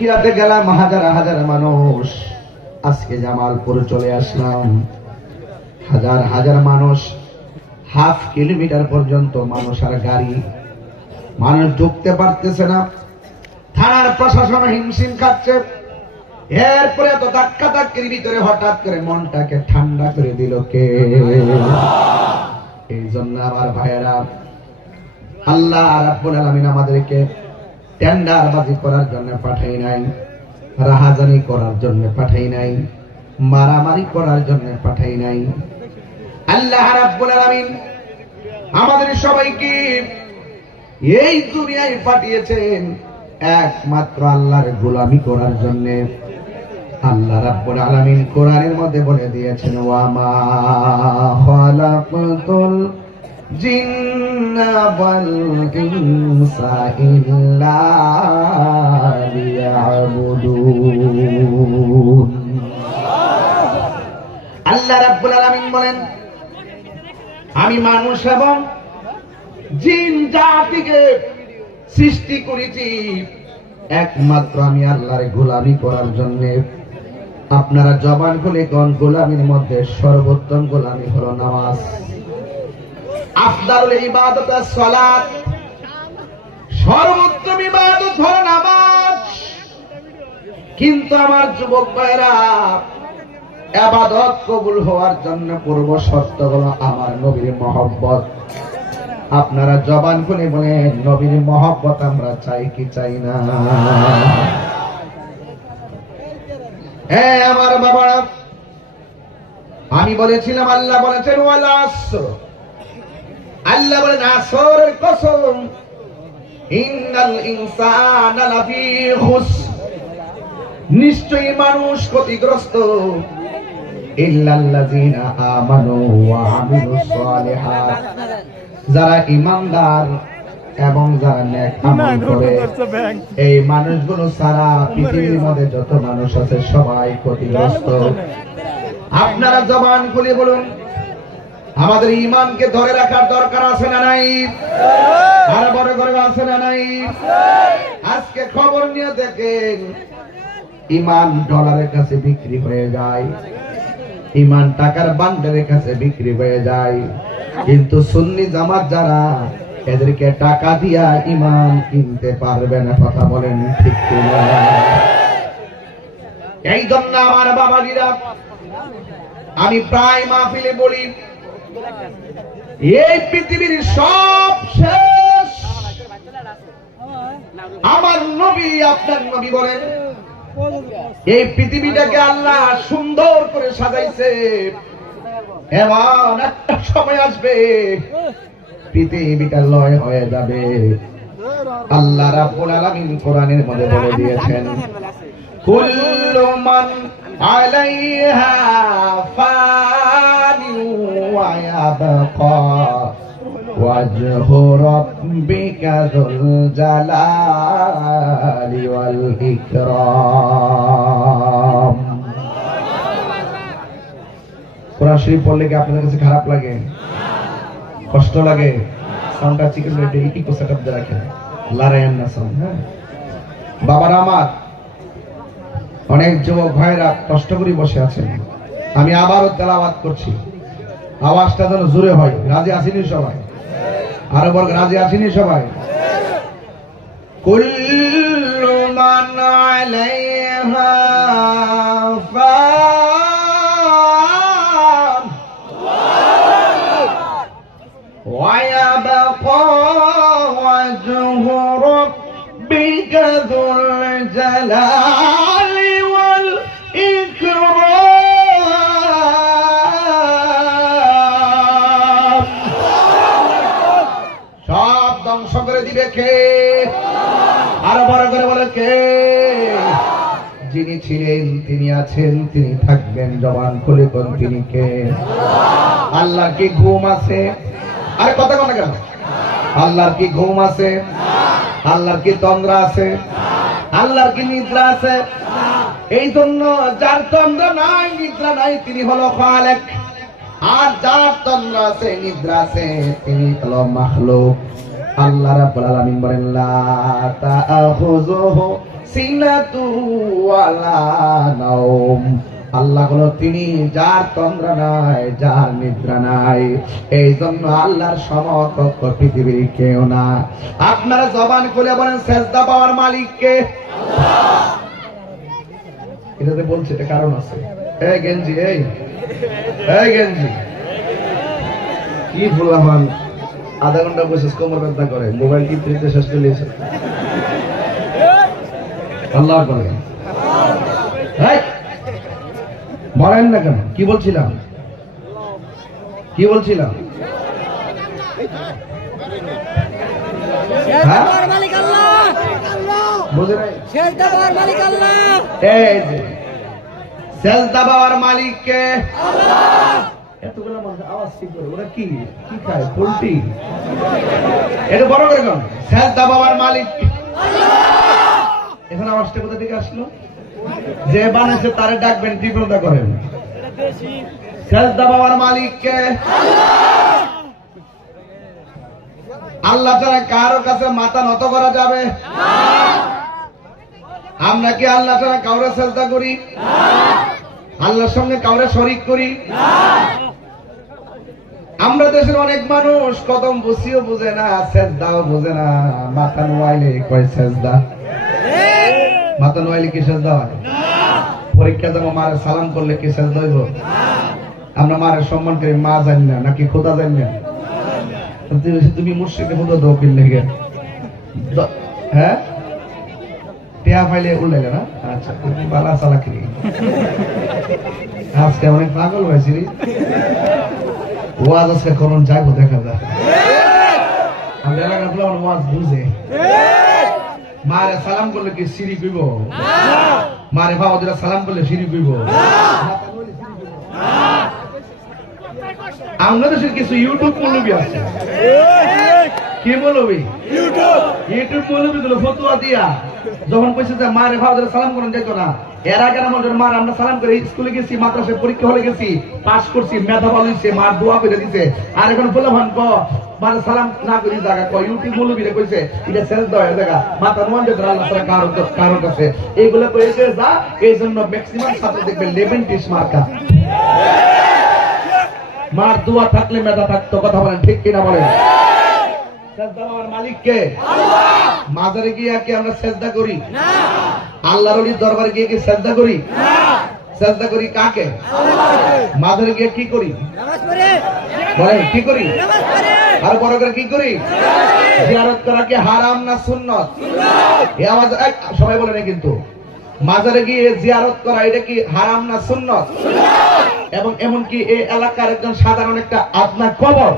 কিরাতে গেলাম হাজার হাজার মানুষ, আজকে জামালপুরে চলে আসলাম, হাজার হাজার মানুষ, হাফ কিলোমিটার পর্যন্ত মানুষ আর গাড়ি, মানুষ ঢুকতে পারতেছে না, থানার প্রশাসন হিমশিম খাচ্ছে। এরপরে এত ধাক্কা ধাক্কির ভিতরে হঠাৎ করে মনটাকে ঠান্ডা করে দিল কে? এই জন্য আমার ভাইয়েরা, আল্লাহ রাব্বুল আলামিন আমাদেরকে টেন্ডারবাজি করার জন্য পাঠাই নাই, রাহাজানি করার জন্য পাঠাই নাই, মারামারি করার জন্য পাঠাই নাই। আল্লাহ রাব্বুল আলামিন আমাদের সবাইকে এই দুনিয়ায় পাঠিয়েছেন একমাত্র আল্লাহর গোলামি করার জন্য। আল্লাহ রাব্বুল আলামিন কোরআনের মধ্যে বলে দিয়েছেন, ওয়া মা খালাকতুল জিন্না ওয়াল ইনসা ইল্লা লিয়াবুদুন। আল্লাহ রাব্বুল আলামিন বলেন, আমি মানুষ এবং জিন জাতিকে সৃষ্টি করেছি একমাত্র আমি আল্লাহর গোলামি করার জন্য। আপনারা জবান খুলে কোন গোলামির মধ্যে সর্বোত্তম গোলামি হলো নামাজ। আফদালুল ইবাদত as-সালাত, সর্বোত্তম ইবাদত হলো নামাজ। কিন্তু আমার যুবক ভাইরা, ইবাদত কবুল হওয়ার জন্য পূর্ব শর্ত হলো আমার নবীর মহব্বত। আপনারা জবান খুলে বলেন, নবীর মহব্বত আমরা চাই কি চাই না? হ্যাঁ আমার বাবারা, আমি বলেছিলাম আল্লাহ বলেছেন ওয়াল আসর, আল্লাহ বলেন আসরের কসম, ইন্নাল ইনসানা লাফি খুসর, নিশ্চয়ই মানুষ ক্ষতিগ্রস্ত, ইল্লাল্লাযিনা আমানু ওয়া আমিলুস সালিহাত, যারা ঈমানদার এবং যারা নেক আমল করে। এই মানুষগুলো সারা পৃথিবীর মধ্যে যত মানুষ আছে সবাই ক্ষতিগ্রস্ত। আপনারা জবান খুলে বলুন, আমাদের ঈমানকে ধরে রাখার দরকার আছে না নাই? আর বড় করে আছে না নাই? আজকে খবর নিয়ে দেখেন, ঈমান ডলারের কাছে বিক্রি হয়ে যায়, ঈমান টাকার বান্ডেলের কাছে বিক্রি হয়ে যায়। কিন্তু সুন্নি জামাত যারা, এদেরকে টাকা দিয়া ঈমান কিনতে পারবে না। কথা বলেন ঠিক কিনা? এই জন্য আমার বাবাজিরা, আমি প্রায় মাহফিলে বলি, এই পৃথিবীর সব শেষ আমার নবী, আপনার নবী বলেন, এই পৃথিবীটাকে আল্লাহ সুন্দর করে সাজাইছে। এমন একটা সময় আসবে পৃথিবীটা লয় হয়ে যাবে। আল্লাহ রাব্বুল আলামিন কোরআনের মধ্যে বলে দিয়েছেন, কুল্লু মান আলাইহা ফানি ওয়া ইয়াবকা ওয়াজহু রাব্বিকা যুল জালালি ওয়াল ইকরাম। কোরআন শরীফ পড়লে কি আপনাদের কাছে খারাপ লাগে, কষ্ট লাগে? সাউন্ডটা চিকেন রেটে ইকো সেটআপ দিয়ে রাখেন, লড়াইয়ের না সাউন্ড। হ্যাঁ বাবারা আমার, অনেক যুবক ভাইরা কষ্ট করে বসে আছেন, আমি আবারও তেলাওয়াত করছি, আওয়াজটা যেন জোরে হয়। রাজি আসেনি সবাই? আরো বল, রাজি আসেনি সবাই? কুল্লু মান আলাইহা ফান ওয়া ইয়াবকা ওয়াজহু রাব্বিকা যুল জালালি ওয়াল ইকরাম। সব ধ্বংস করে দিবে কে? আরো বড় করে বলে কে? যিনি ছিলেন, তিনি আছেন, তিনি থাকবেন। জবান খুলে কোন তিনি কে? আল্লাহর কি ঘুম আছে? আরে কথা কথা কেন? আল্লাহর কি ঘুম আছে? আল্লাহর কি তন্দ্রা আছে? আল্লাহর কি নিদ্রা আছে? এই জন্য যার তন্দ্রা নাই, নিদ্রা নাই, তিনি হলো খালেক। আর যার তন্দ্রা আছে, নিদ্রা আছে, তিনি হলো মাখলুক। আল্লাহ রাব্বুল আলামিন বলেন, লা তাআখুযুহু সিনাতু ওয়ালা নাওম। আল্লাহ হলো তিনি যার তন্দ্রা নাই, যার নিদ্রা নাই। এই জন্য আল্লাহর সমকক্ষ পৃথিবীর কেউ না। আপনারা জবান খুলে বলেন সেজদা পাওয়ার মালিক কে? এটাতে বলছে এটা কারণ আছে। এই গেঞ্জি, এই গেঞ্জি কি ফুলামান আধা ঘন্টা বসে কোমর ব্যথা করে, মোবাইল টিপতে শেষ করে নিয়েছে। আল্লাহ করে বলেন না কেন? কি বলছিলাম? বুঝে নাই? সেজদা পাওয়ার মালিক কে? এতগুলো মানুষ আওয়াজ ঠিক করে, ওরা কি খায়? পোল্ট্রি? এটা বড় করে কেন? সেজদা পাওয়ার মালিক এখন আওয়াজটা কোথা থেকে আসলো? যে বানাইছে তারে ডাকবেন, তীব্রতা করেন। সেজদা পাওয়ার মালিক কে? আল্লাহ ছাড়া কারো কাছে মাথা নত করা যাবে? আমরা কি আল্লাহ ছাড়া কাউরে সেজদা করি? আল্লাহর সঙ্গে কাউরে শরীক করি? আমরা দেশের অনেক মানুষ কদম বসিও বুঝে না, সেজদাও বুঝে না। মাথা নোয়াইলে কয় সেজদা। মাথা নোয়াইলে কি সেজদা হয়? পরীক্ষা দেবো, মারে সালাম করলে কি সেজদা হইব? আমরা মারে সম্মান করি, মা জানি না নাকি খোদা জানি না? তুমি মুর্শিদে খোদা দাও কিল লেগে, হ্যাঁ টেয়া পাইলে উল্লে না। আচ্ছা তুমি বালা চালাকি, আজকে অনেক পাগল হয়েছি। ওয়াজ আজকে করুন যাইবো, দেখা যায়। আমরা এলাকা ওয়াজ বুঝে। মারে সালাম করলে কি সিঁড়ি কইব? মারে বাবা দিলা সালাম করলে সিঁড়ি কইব? আমাদের দেশের কিছু ইউটিউব মৌলবী আছে। কি মৌলবী? ইউটিউব মৌলবী গুলো ফতুয়া দিয়া যখন কইছে যে মারে বাবা দিলা সালাম করেন যেত না, এর আগে আমাদের মার আমরা সালাম করে স্কুলে গেছি, মাদ্রাসায় পরীক্ষা হলে গেছি, পাস করছি, মেধা ভালো হইছে, মার দোয়া করে দিছে। আর এখন বলে ভান ক মার সালাম না করি জায়গা ক ইউটিউব মৌলবীরা কইছে এটা সেজদা হয় জায়গা, মাথা নোয়ান যেত আল্লাহ তাআলা কারো কাছে এইগুলো কইছে যা। এই জন্য ম্যাক্সিমাম ছাত্র দেখবে লেভেন্টিস মার্কা। মার দোয়া থাকলে মেধা থাকতো। কথা বলেন ঠিক কিনা বলেন? সেজদা পাওয়ার মালিক কে? আল্লাহ। মাজারে গিয়ে কি আমরা সেজদা করি? না। আল্লাহর ওলির দরবারে গিয়ে কি সেজদা করি? না। সেজদা করি কাকে? আল্লাহকে। মাজারে গিয়ে কি করি? নামাজ পড়ি। বলেন কি করি? নামাজ পড়ি। আর বড় করে কি করি? জিয়ারত করা কি হারাম না সুন্নাত? সুন্নাত। এই আওয়াজ সবাই বলে না কিন্তু। মাজারে গিয়ে জিয়ারত করা এটা কি হারাম না সুন্নাত? সুন্নাত। এবং এমন কি এই এলাকার একজন সাধারণ একটা আপনার কবর,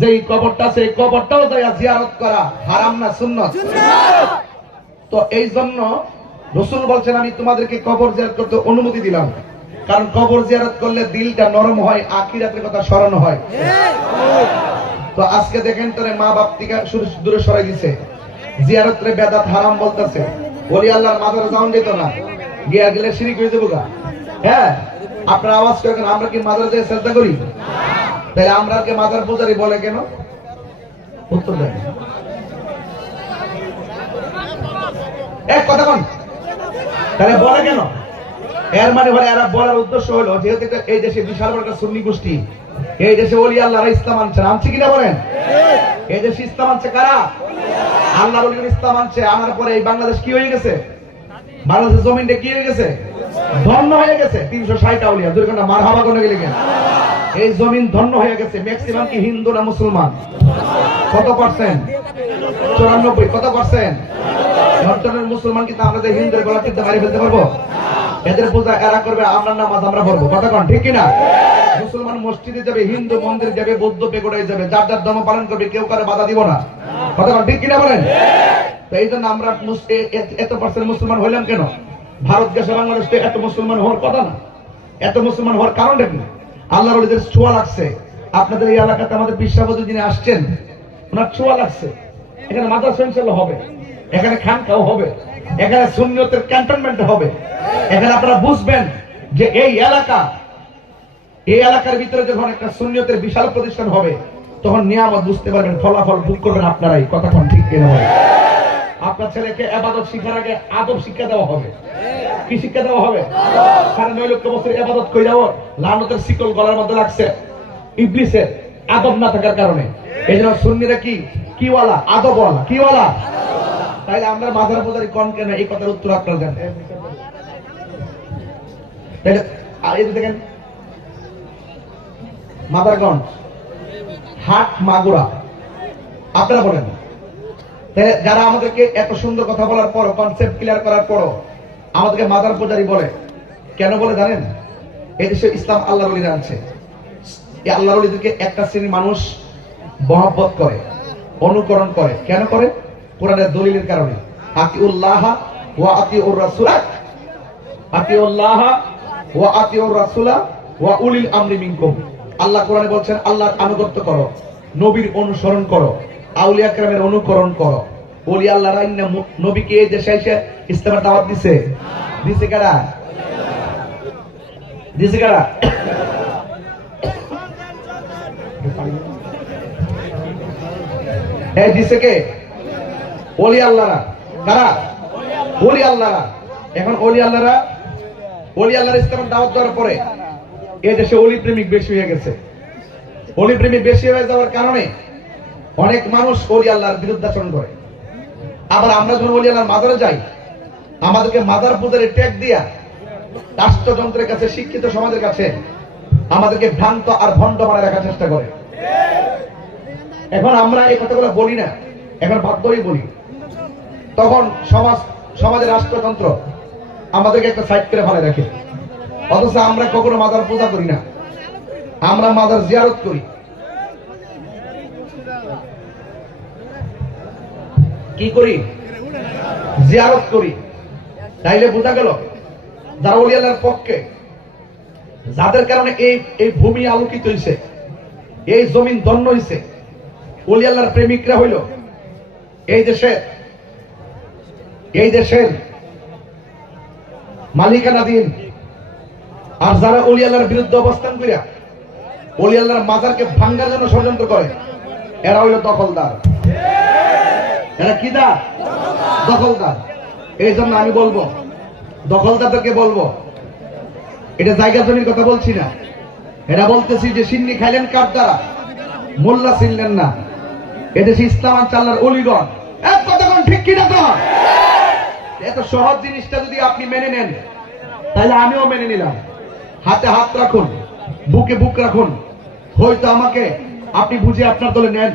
যেই কবরটা সেই কবরটাও জিয়ারত করা হারাম না সুন্নাত? সুন্নাত। তো এই জন্য রাসূল বলছেন আমি তোমাদেরকে কবর জিয়ারত করতে অনুমতি দিলাম, কারণ কবর জিয়ারত করলে দিলটা নরম হয়, আখিরাতের কথা স্মরণ হয়। তো আজকে দেখেন তোরে মা বাপ থেকে দূরে সরাই দিছে, জিয়ারত রে বেদাত হারাম বলতেছে। ওলি আল্লাহর মাজারে যাওন যেত না, গিয়া গেলে শিরিক হয়ে যাবো গা। হ্যাঁ আপনারা আওয়াজ করেন, আমরা কি মাজারে যেয়ে সেজদা করি? তাহলে আমরা কে মাজার পূজারি বলে কেন? উত্তর দেন। এক কথা কোন তাহলে বলে কেন? এর মানে বলে এরা বলার উদ্দেশ্য হলো যেহেতু এই দেশে বিশাল বড় একটা সুন্নি গোষ্ঠী, এই দেশে ওলি আল্লাহরা ইসলাম আনছে, আনছে কিনা বলেন? এই দেশে ইসলাম আনছে কারা? আল্লাহর ওলিরা ইসলাম আনছে। আনার পরে এই বাংলাদেশ কি হয়ে গেছে? বাংলাদেশের জমিনটা কি হয়ে গেছে? ধন্য হয়ে গেছে। 360 আউলিয়া দুর্ঘটনা মারহাবা করে গেলে কেন? এই জমিন ধন্য হয়ে গেছে। ম্যাক্সিমাম কি হিন্দু না মুসলমান? কত পার্সেন্ট? 94। কত পার্সেন্ট? মুসলমান কিন্তু আমরা হিন্দুর গলা টিপতে মারি ফেলতে পারবো? এদের পূজা এরা করবে, আমরা নামাজ আমরা পড়বো। কথা কন ঠিক কিনা? মুসলমান মসজিদে যাবে, হিন্দু মন্দিরে যাবে, বৌদ্ধ পেগোড়ায় যাবে, যার যার ধর্ম পালন করবে, কেউ কারো বাধা দিব না। কথা কন ঠিক কিনা বলেন? তো এই জন্য আমরা এত পার্সেন্ট মুসলমান হইলাম কেন? ভারত দেশে বাংলাদেশ এত মুসলমান হওয়ার কথা না। এত মুসলমান হওয়ার কারণটা কি? আল্লাহর ওলিদের ছোঁয়া লাগছে। আপনাদের এই এলাকাতে আমাদের বিশ্বাবতী যিনি আসছেন, ওনার ছোঁয়া লাগছে। এখানে মাদ্রাসা ইনশাআল্লাহ হবে, এখানে খানকাও হবে, এখানে সুন্নিয়তের ক্যান্টনমেন্ট হবে। এখানে আপনারা বুঝবেন যে এই এলাকার ভিতরে যখন একটা সুন্নিয়তের বিশাল প্রতিষ্ঠান হবে, তখন নিয়ামত বুঝতে পারবেন, ফলাফল ভোগ করবেন আপনারাই। কথা কোন ঠিক কিনা হয়? আপনার ছেলেকে ইবাদত শিখার আগে আদব শিক্ষা দেওয়া হবে। কি শিক্ষা দেওয়া হবে? 9.5 লক্ষ বছর ইবাদত কইরাও লানতের শিকল গলার মধ্যে লাগছে ইবলিসের আদব না থাকার কারণে। এইজন্য সুন্নিরা কি ওয়ালা? আদব ওয়ালা। কি ওয়ালা? তাইলে আমরা মাজার পূজারি কোন কেন, এই কথার উত্তর আপনারা দেন। তাইলে আর এই দেখেন মাদারগঞ্জ হাট মাগুরা, আপনারা বলেন যারা আমাদেরকে এত সুন্দর কথা বলার পর, কনসেপ্ট ক্লিয়ার করার পর আমাদেরকে মাদার পূজারি বলে, কেন বলে জানেন? এই দেশে ইসলাম আল্লাহর ওলিরা আনছে। এই আল্লাহর ওলিদেরকে একটা শ্রেণীর মানুষ মহব্বত করে, অনুকরণ করে। কেন করে? কোরআনের দলিলের কারণে। আতিউল্লাহ ওয়া আতিউর রাসূল, আতিউল্লাহ ওয়া আতিউর রাসূল ওয়া উলিল আমরি মিনকুম। আল্লাহ কোরআনে বলছেন আল্লাহর আনুগত্য করো, নবীর অনুসরণ করো, আউলিয়া কেরামের অনুকরণ করো। ওলি আল্লাহরা নবীকে এই দেশে এসে ইসলামের দাওয়াত দিছে। দিছে কারা? দিছে কারা? এই দিছে কে? ওলি আল্লাহরা। কারা? ওলি আল্লাহরা। এখন ওলি আল্লাহরা ইসলামের দাওয়াত দেওয়ার পরে এই দেশে ওলি প্রেমিক বেশি হয়ে গেছে। ওলি প্রেমিক বেশি হয়ে যাওয়ার কারণে অনেক মানুষ ওলি আল্লাহর বিরুদ্ধাচরণ করে। আবার আমরা যখন ওলি আল্লাহর মাজারে যাই, আমাদেরকে মাজার পূজারে ট্যাগ দিয়া রাষ্ট্রযন্ত্রের কাছে, শিক্ষিত সমাজের কাছে আমাদেরকে ভ্রান্ত আর ভণ্ড বানায় রাখার চেষ্টা করে। এখন আমরা এই কথাগুলো বলি না, এখন বাধ্যই বলি। তখন সমাজের রাষ্ট্রযন্ত্র আমাদেরকে একটা সাইড করে ফেলে রাখে। অথচ আমরা কখনো মাজার পূজা করি না, আমরা মাজার জিয়ারত করি। কি করি? জিয়ারত করি। তাইলে বোঝা গেল যারা ওলি আল্লাহর পক্ষে, যাদের কারণে এই ভূমি আলোকিত হয়েছে, এই জমিন ধন্য হয়েছে, ওলি আল্লাহর প্রেমিকরা হইল এই দেশের মালিকানাধীন। আর যারা ওলি আল্লাহর বিরুদ্ধে অবস্থান করিয়া ওলি আল্লাহর মাজারকে ভাঙ্গার জন্য ষড়যন্ত্র করে, এরা হইল দখলদার। এরা কি দা? দখলদার। এই জন্য আমি বলবো, দখলদারদেরকে বলবো, এটা জায়গা জমির কথা বলছি না, এটা বলতেছি যে সিন্নি খাইলেন কার দ্বারা, মোল্লা চিনলেন না। এদেশে ইসলাম আর আল্লাহর ওলিগণ এক কতক্ষণ ঠিক কিনা? তো এত সহজ জিনিসটা যদি আপনি মেনে নেন, তাহলে আমিও মেনে নিলাম। হাতে হাত রাখুন, বুকে বুক রাখুন। হয়তো আমাকে আপনি বুঝে আপনার দলে নেন,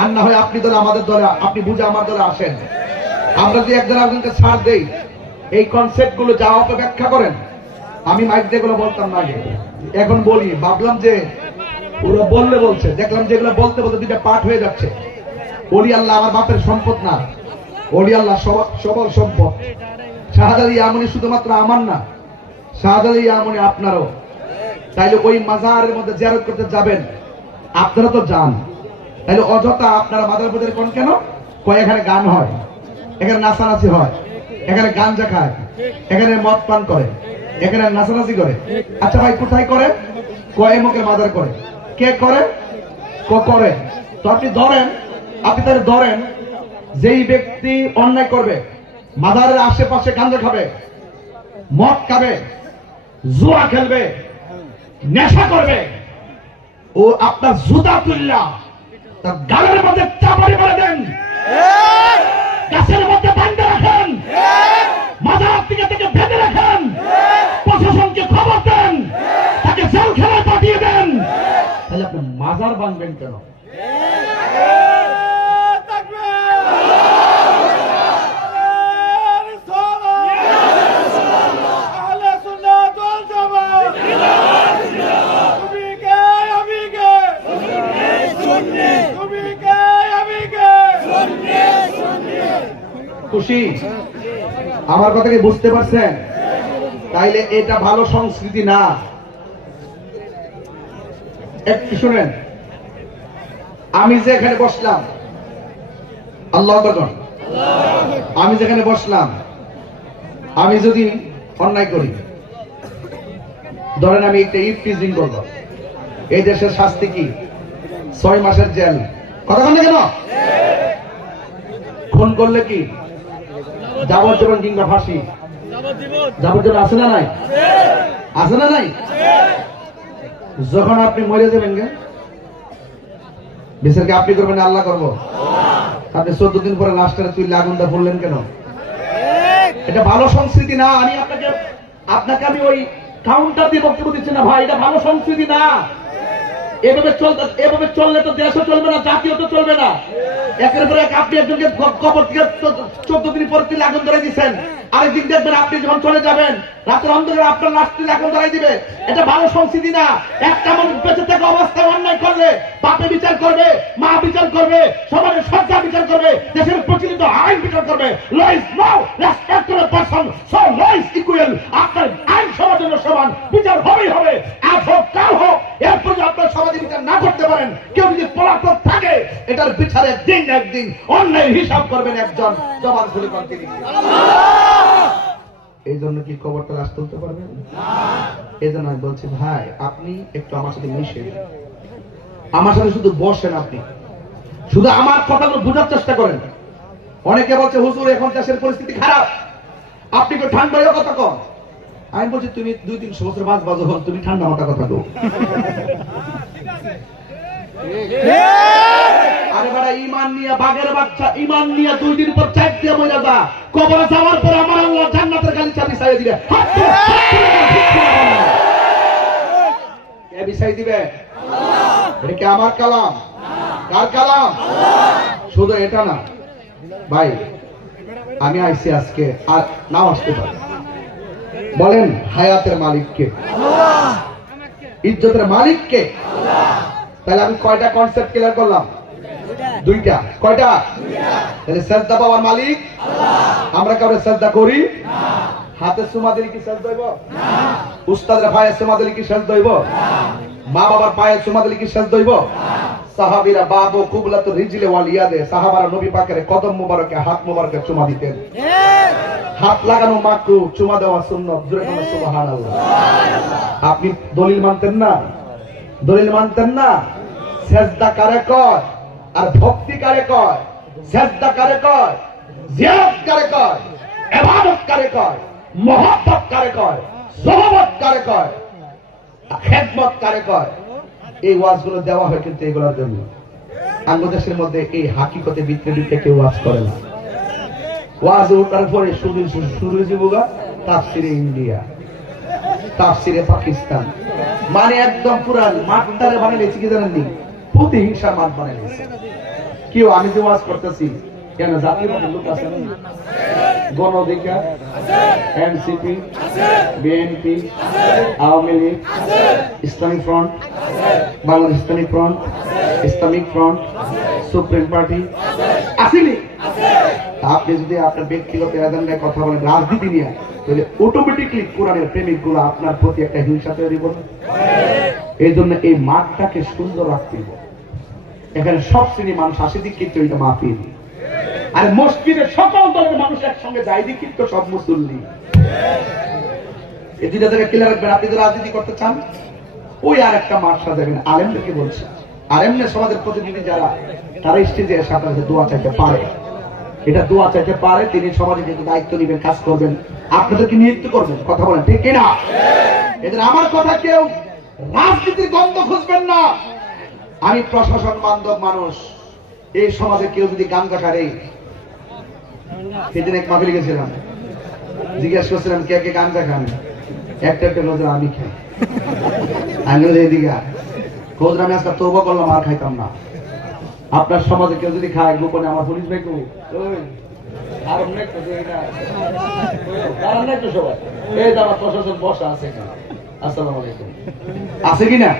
আর না হয় আপনি দলে আমাদের দলে, আপনি বুঝে আমার দলে আসেন। আমরা যদি একজন আরেকজনকে ছাড় দেই, এই কনসেপ্ট গুলো যা অত ব্যাখ্যা করেন, আমি মাইক দিয়ে গুলো বলতাম না আগে, এখন বলি। ভাবলাম যে ওরা বলছে, দেখলাম যেগুলো বলতে বলতে দুইটা পাঠ হয়ে যাচ্ছে। ওলি আল্লাহ আমার বাপের সম্পদ না, ওলি আল্লাহ সবল সম্পদ। শাহজালাল ইয়ামানি শুধুমাত্র আমার না, শাহজালাল ইয়ামানি আপনারও। তাইলে ওই মাজারের মধ্যে জিয়ারত করতে যাবেন, আপনারা তো যান, তাইলে অযথা আপনারা মাজার পূজার কোন কেন? কয় এখানে গান হয়, এখানে নাচানাচি হয়, এখানে গাঞ্জা খায়, এখানে মদ পান করে, এখানে নাচানাচি করে। আচ্ছা ভাই, কোথায় করে? কয় মুখের মাজার করে। কে করে? করে। তো আপনি তাহলে ধরেন যেই ব্যক্তি অন্যায় করবে, মাজারের আশেপাশে গাঞ্জা খাবে, মদ খাবে, জুয়া খেলবে, নেশা করবে, ও আপনার জুতা তুল্লা তার গালের মধ্যে চাপাড়ি মারে দেন, গাছের মধ্যে বাঁধে রাখেন, মাজার থেকে বেঁধে রাখেন, প্রশাসনকে খবর দেন, তাকে জেলখানায় পাঠিয়ে দেন। তাহলে আপনি মাজার ভাঙবেন কেন? খুশি? আমার কথা কি বুঝতে পারছেন? তাইলে এটা ভালো সংস্কৃতি না। একটু শুনেন, আমি যে এখানে বসলাম, আল্লাহু আকবার, আমি যেখানে বসলাম, আমি যদি অন্যায় করি, ধরেন আমি একটা ইফটিজিং করব, এই দেশের শাস্তি কি? 6 মাসের জেল। কথা বলেন কেন? খুন করলে কি যাবজ্জীবন কিংবা ফাঁসি? যাবজ্জীবন আছে না নাই? আছে না নাই? যখন আপনি মরে যাবেন গে বিচার কি আপনি করবেন আল্লাহ করবো? আপনি 14 দিন পরে লাস্টের তুই আগুনটা ফুললেন কেন? এটা ভালো সংস্কৃতি না। আপনাকে আমি ওই কাউন্টার দিয়ে বক্তব্য দিচ্ছি না ভাই, এটা ভালো সংস্কৃতি না। এভাবে চললে তো দেশও চলবে না, জাতীয় তো চলবে না। একের পর এক আপনি একজনকে কবর থেকে 14 দিন পরে তুলে আগুন ধরে দিচ্ছেন, আরেকদিন দেখবেন আপনি যখন চলে যাবেন রাতের অন্ধকারে আপনার লাশ তুলে আগুন ধরাই দিবে। এটা ভালো সংস্কৃতি না। একটা মানুষ বেঁচে থাকা অবস্থায় অন্যায় করলে বাপে বিচার করবে, মা বিচার করবে, সমাজের সরকার বিচার করবে, দেশের প্রচলিত আইন বিচার করবে। Law is now respect to the person, so law is equal. আপনার আইন সবার জন্য সমান, বিচার হবেই হবে, আজ হোক কাল হোক। এরপর যদি আপনার সমাজে বিচার না করতে পারেন, কেউ যদি পলাতক থাকে, এটার বিচারের দিন একদিন অন্যায় হিসাব করবেন একজন জবান খুলে তিনি। এই জন্য কি কবরটা লাশ তুলতে পারবেন? এই জন্য আমি বলছি ভাই, আপনি একটু আমার সাথে মিশেন, আমার সাথে শুধু বসেন, আপনি শুধু আমার কথাগুলো বোঝার চেষ্টা করেন। অনেকে বলছে হুজুর এখন দেশের পরিস্থিতি খারাপ, আপনি একটু ঠান্ডা হয়ে কথা কন। আমি বলছি তুমি 2-300 বছর বাজো হন, তুমি ঠান্ডা মাথা কথা কো। আরে বাড়া, ঈমান নিয়ে বাঘের বাচ্চা, ঈমান নিয়ে 2 দিন পর 4 দিয়ে মরে যা, কবরে যাওয়ার পর আমার আল্লাহ জান্নাতের গালি চাবি চাই দিবে। কে বিছাই দিবে? এটা কি আমার কালাম? কার কালাম? শুধু এটা না ভাই, আমি আইছি আজকে আর নাও আসতে পারি। বলেন হায়াতের মালিক কে? ইজ্জতের মালিক কে? তাহলে আমি কয়টা কনসেপ্ট ক্লিয়ার করলাম? 2টা। কয়টা? তাহলে সাজদা পাওয়ার মালিক আমরা কাউরে সাজদা করি? হাতে চুমা দিলে কি সাজদা হইব? উস্তাদের পায়ে চুমা দিলে কি সাজদা হইব? মা বাবার পায়ে চুমা দিলে কি সাজদা হইব? সাহাবীরা বাবু কুবলাতু রিজলে ওয়াল ইয়াদে, সাহাবারা নবী পাকের কদম মোবারকে হাত মোবারকে চুমা দিতেন। হাত লাগানো মাকরু, চুমা দেওয়া সুন্নাত। জোরে বলেন সুবহানাল্লাহ। আপনি দলিল মানতেন না? দলিল মানতেন না? সেজদা কারে কয় আর ভক্তি কারে কয়? সেজদা কারে কয়? জিয়ারত কারে কয়? ইবাদত কারে কয়? মুহাব্বত কারে কয়? সোহবত কারে কয়? খেদমত কারে কয়? এই ওয়াজগুলো দেওয়া হয় কিন্তু এগুলোর জন্য। বাংলাদেশের মধ্যে এই হাকিকতে বিক্রে কেউ ওয়াজ করে না। ওয়াজ ওঠার পরে শুরু জীবগা তাফসিরে ইন্ডিয়া, তাফসিরে পাকিস্তান, মানে একদম পুরা মাঠটারে বানিয়েছে কি জানেননি? প্রতিহিংসার মাঠ বানিয়েছে। কেউ আমি যে ওয়াজ করতেছি কেন জাতীয়বাদী লোক আছে, গণ অধিকার, NCP, BNP, Awami League, Islamic front, Bangladesh Islamic front, Islamic front, supreme party আসেনি। আপনি যদি আপনার ব্যক্তিগত এজেন্ডায় কথা বলেন, রাজনীতি নিয়ে, তাহলে অটোমেটিকলি কোরআনের প্রেমিক গুলো আপনার প্রতি একটা হিংসা তৈরি করবে। এই জন্য এই মাঠটাকে সুন্দর রাখতে হবে। এখানে সব শ্রেণীর মানুষ আসে দিক, কিন্তু এটা মাহফিল। আর মসজিদে সকল দলের মানুষ একসঙ্গে যায় দিক, কিন্তু সব মুসল্লি। এই 2টা জায়গায় ক্লিয়ার রাখবেন। আপনি যদি রাজনীতি করতে চান, ওই আর একটা মাঠ সাজাবেন। আলেমদেরকে বলছি, আলেমদের সমাজের প্রতিনিধি যারা, তারা স্টেজে এসে আপনার দোয়া চাইতে পারে। এটা দোয়া চাইতে পারে, তিনি সমাজে যেহেতু দায়িত্ব নেবেন, কাজ করবেন, আপনাদেরকে নিযুক্ত করবেন। কথা বলেন ঠিক কিনা? এদের আমার কথা কেউ রাজনীতির গন্ধ খুঁজবেন না। আমি প্রশাসন বান্ধব মানুষ। এই সমাজে কেউ যদি গাঞ্জা খায়, সেদিন এক মাহফিলে গেছিলাম, জিজ্ঞেস করছিলাম কে কে গাঞ্জা খান? একটা নজর আমি খাই। আমি এদিকে খোঁজ আমি আজকে তৌবা করলাম, আর খাইতাম না। আপনার সমাজে কেউ যদি খায় গোপনে, আমার পুলিশ ভাই প্রশাসন বসা আছে, আসসালামু আলাইকুম, আছে কিনা?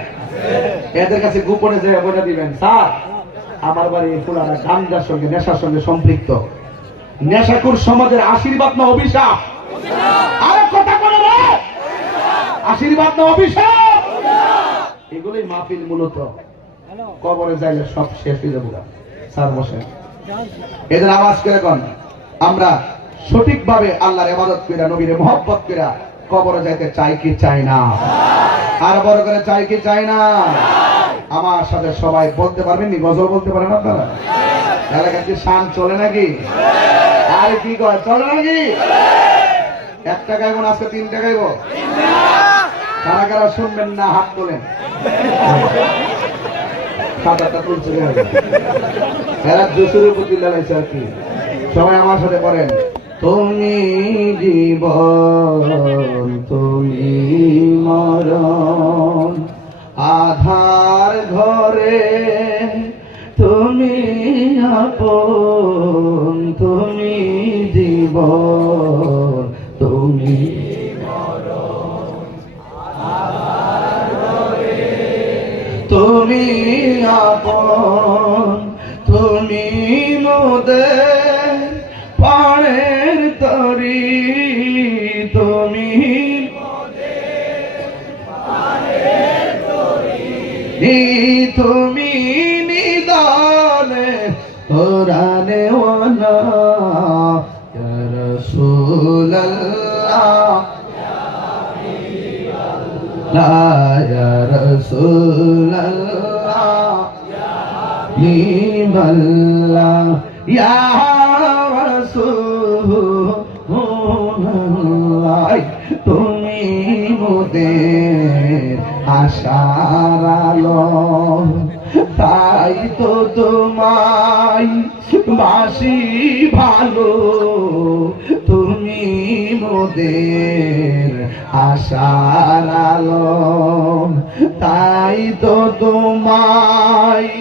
এদের কাছে গোপনে যে বলে দিবেন, স্যার আমার বাড়ি পুরানা গাঞ্জার সঙ্গে, নেশার সঙ্গে সম্পৃক্ত। নেশাকুর সমাজের আশীর্বাদ না অভিশাপ? আরে কথা বলে রে, আশীর্বাদ না অভিশাপ? এগুলোই মাহফিল মূলত। কবরে যাইলে সব শেষ হয়ে যাবো। স্যার বসেন, এদের আওয়াজ করে কোন আমরা সঠিকভাবে আল্লাহর ইবাদত কইরা, নবীর মহব্বত কইরা কবরে যাইতে চাই কি চাই না? আর বড় করে চাই কি চাই না? আমার সাথে সবাই বলতে পারবেন নি? গজল বলতে পারেন আপনারা? এলাকার কি শান চলে নাকি? আরে কি কয় চলো নাকি? 1 টাকা এখন আজকে 3 টাকা গাইব। কারা কারা শুনবেন না হাত তোলেন। খাতাটা তুলছে এরা জোসের প্রতি লাগাইছে আর কি। সবাই আমার সাথে করেন, তুমি জীবন তুমি মরণ, আধার ঘরে তুমি আপন, তুমি জীবন তুমি তুমি আপন, তুমি মোদের পাড়ের তরি, তুমি তুমি নিদানে কোরআনে ওয়ালা ইয়া রাসূলুল্লাহ লা ইয়া রাসূলুল্লাহ হাবিবাল্লাহ ইয়া রাসূলুল্লাহ তুমি মোদের আশার আলো, তাই তো তোমায় বাসি ভালো, তুমি মোদের আশার আলো, তাই তো তোমায়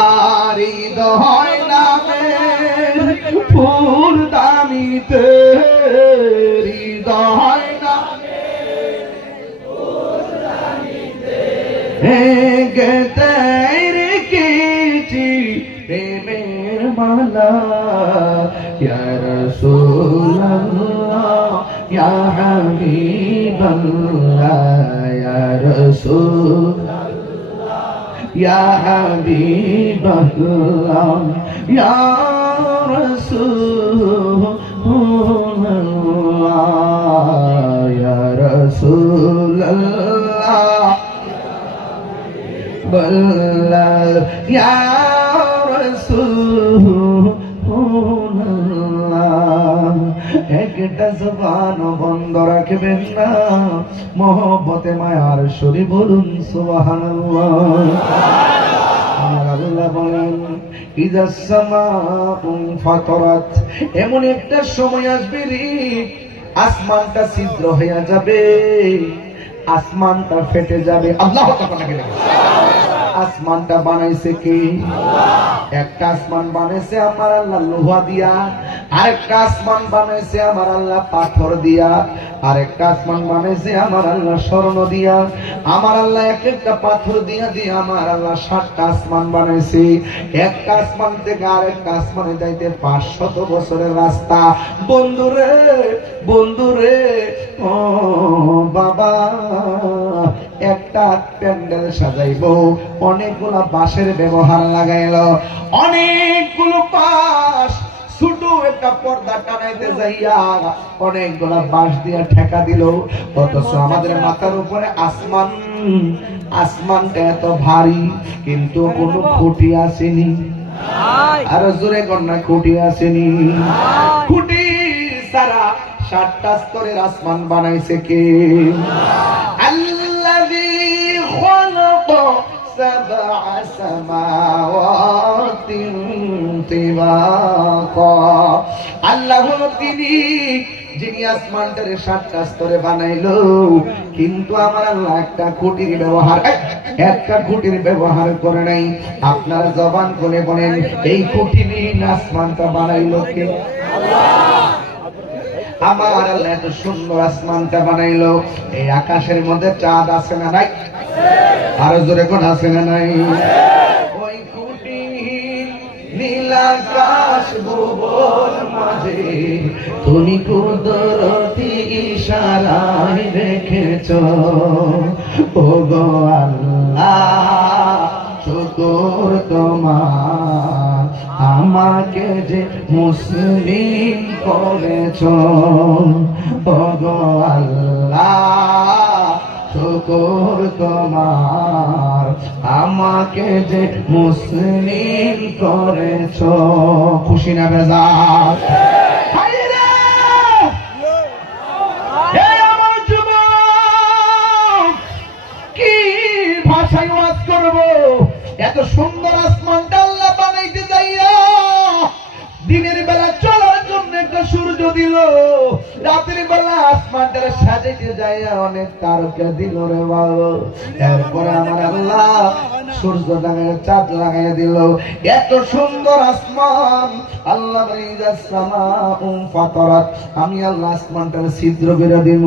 আর হৃদয় নামের ফুল দামিতে, হৃদয় গেতে রেখেছি প্রেমের মালা, ইয়া রাসূলুল্লাহ ইয়া হাবিবাল্লাহ ইয়া রাসূলুল্লাহ ইয়া হাবিবাল্লাহ ইয়া রাসূলুল্লাহ ইয়া রাসূলুল্লাহ ইয়া রাসূলুল্লাহ। একটা জবান বন্ধ রাখবেন না, মহব্বতে মায়ার সুরে বলুন সুবহানাল্লাহ। আমার আল্লাহ বলেন ইযা সামাউ ফাতারাত, এমন একটা সময় আসবে রে আসমানটা ছিদ্র হয়ে যাবে, আসমানটা ফেটে যাবে। আল্লাহ তাআলা আসমানটা বানাইছে কে? একটা আসমান বানাইছে আমার আল্লাহ লোহা দিয়া, আরেকটা আসমান বানাইছে আমার আল্লাহ পাথর দিয়া, আরেকটা আসমান বানাইছে আমার আল্লাহ স্বর্ণ দিয়া। আমার আল্লাহ এক একটা পাথর দিয়া দিয়ে আমার আল্লাহ 7টা আসমান বানাইছে। একটা আসমান থেকে আরেকটা আসমানে যাইতে 500 বছরের রাস্তা। বন্ধুরে বন্ধুরে ও বাবা, একটা প্যান্ডেল সাজাইবো, অনেকগুলা বাঁশের ব্যবহার লাগাইলো, অনেকগুলো বাঁশ ছোট একটা পর্দা টানাইতে যাইয়া অনেকগুলা বাঁশ দিয়া ঠেকা দিল। অথচ আমাদের মাথার উপরে আসমান, আসমানটা এত ভারী কিন্তু কোনো খুঁটি আসেনি। আর জোরে কন্যা খুঁটি আসেনি। খুঁটি সারা 7টা স্তরের আসমান বানাইছে কে? আল্লাযী খালাকা 7 সামাওয়াতিন তিবাকা, আল্লাহ হলো তিনি যিনি আসমানটারে 7টা স্তরে বানাইলো, কিন্তু আমার আল্লাহ একটা খুঁটির ব্যবহার করে নাই। আপনার জবান কোনে বলেন এই খুঁটি নিয়ে আসমানটা বানাইলো কে? আমার আল্লাহ এত সুন্দর আসমানটা বানাইলো। এই আকাশের মধ্যে চাঁদ আছে না নাই? আরো জোরে কোন আছে না নাই? ওই খুঁটি নীল আকাশ ভুবন মাঝে তুমি কুদরতি ইশারায় রেখেছো। ও গো আল্লাহ শুকর তোমার, আমাকে যে মুসলিম করেছো। ও গো আল্লাহ শুকর তোমার, আমাকে যে মুসলিম করেছ। খুশি না বেজার? আমার যুবক, কি ভাষায় ওয়াজ করব? এত সুন্দর আসমানটা আল্লাহ বানাইতে যাইয়া দিনের বেলা চলার জন্য একটা সূর্য দিল, রাতের বেলা আসমানটা সাজাইতে যাইয়া অনেক তারকা দিল রে বাবা। এরপরে আমার আল্লাহ সূর্য লাগাইয়া চাঁদ লাগাইয়া দিল। এত সুন্দর আসমান আল্লাহ ফাতারাত, আমি আল্লাহ আসমানটার ছিদ্র করে দিব।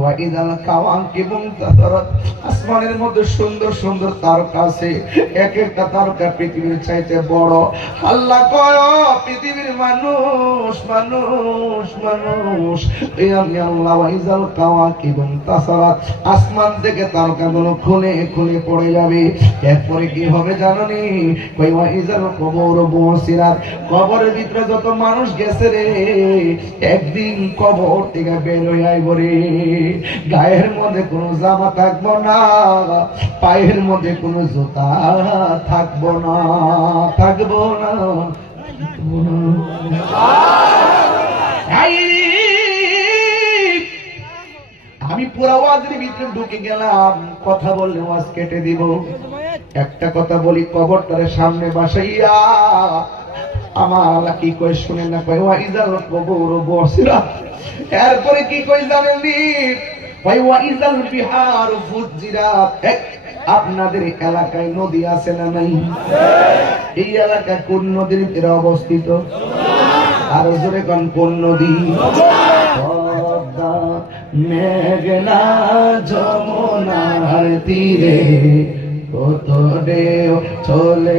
ওয়াইদাল কাওয়াকিবুন তাতারাত, আসমানের মধ্যে সুন্দর সুন্দর তারকা আছে, এক একটা তারকা পৃথিবীর চাইতে বড়। আল্লাহ কয় পৃথিবীর মানুষ মানুষ মানুষ, এই আমি আল্লাহ ওয়াইদাল কাওয়াকিবুন তাতারাত, আসমান থেকে তারকাগুলো খুলে খুলে পড়ে যাবে। এরপরে কি হবে জানোনি? কই ওয়াইদাল কবর বুসিরাত, কবরের ভিতরে যত মানুষ গেছে রে, একদিন কবর থেকে বের হয়ে আইব রে। গায়ের মধ্যে কোনো জামা থাকবো না, পায়ের মধ্যে কোনো জুতা থাকবো না, থাকবো না। আমি পুরা ওয়াজের ভিতরে ঢুকে গেলাম, কথা বললে ওয়াজ কেটে দিব। একটা কথা বলি, কবরটারে সামনে বসাইয়া আমার আল্লাহ কি কই শুনে না? কই ওয়াইজাল কবর বুসিরাত। এরপরে কি কই জানেননি? কই ওয়াইজাল বিহার ফুজিরাত। আপনাদের এলাকায় নদী আছে না নাই? এই এলাকা কোন নদীর তীরে অবস্থিত? আর জোরে কোন কোন নদী? পদ্মা, মেঘনা, যমুনার তীরে কত ঢেউ চলে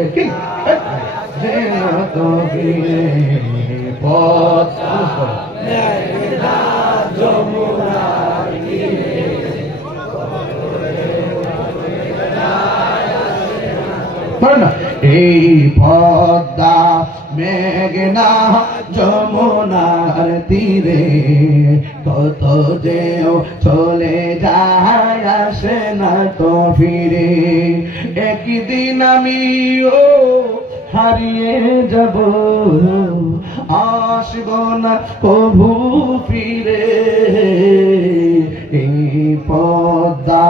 এই পদ্মা, মেঘনা, যমুনার তীরে কত ঢেউ চলে যায়, আসে না তো ফিরে। একদিন আমিও হারিয়ে যাব, আসব না কভু ফিরে। এই পদ্মা,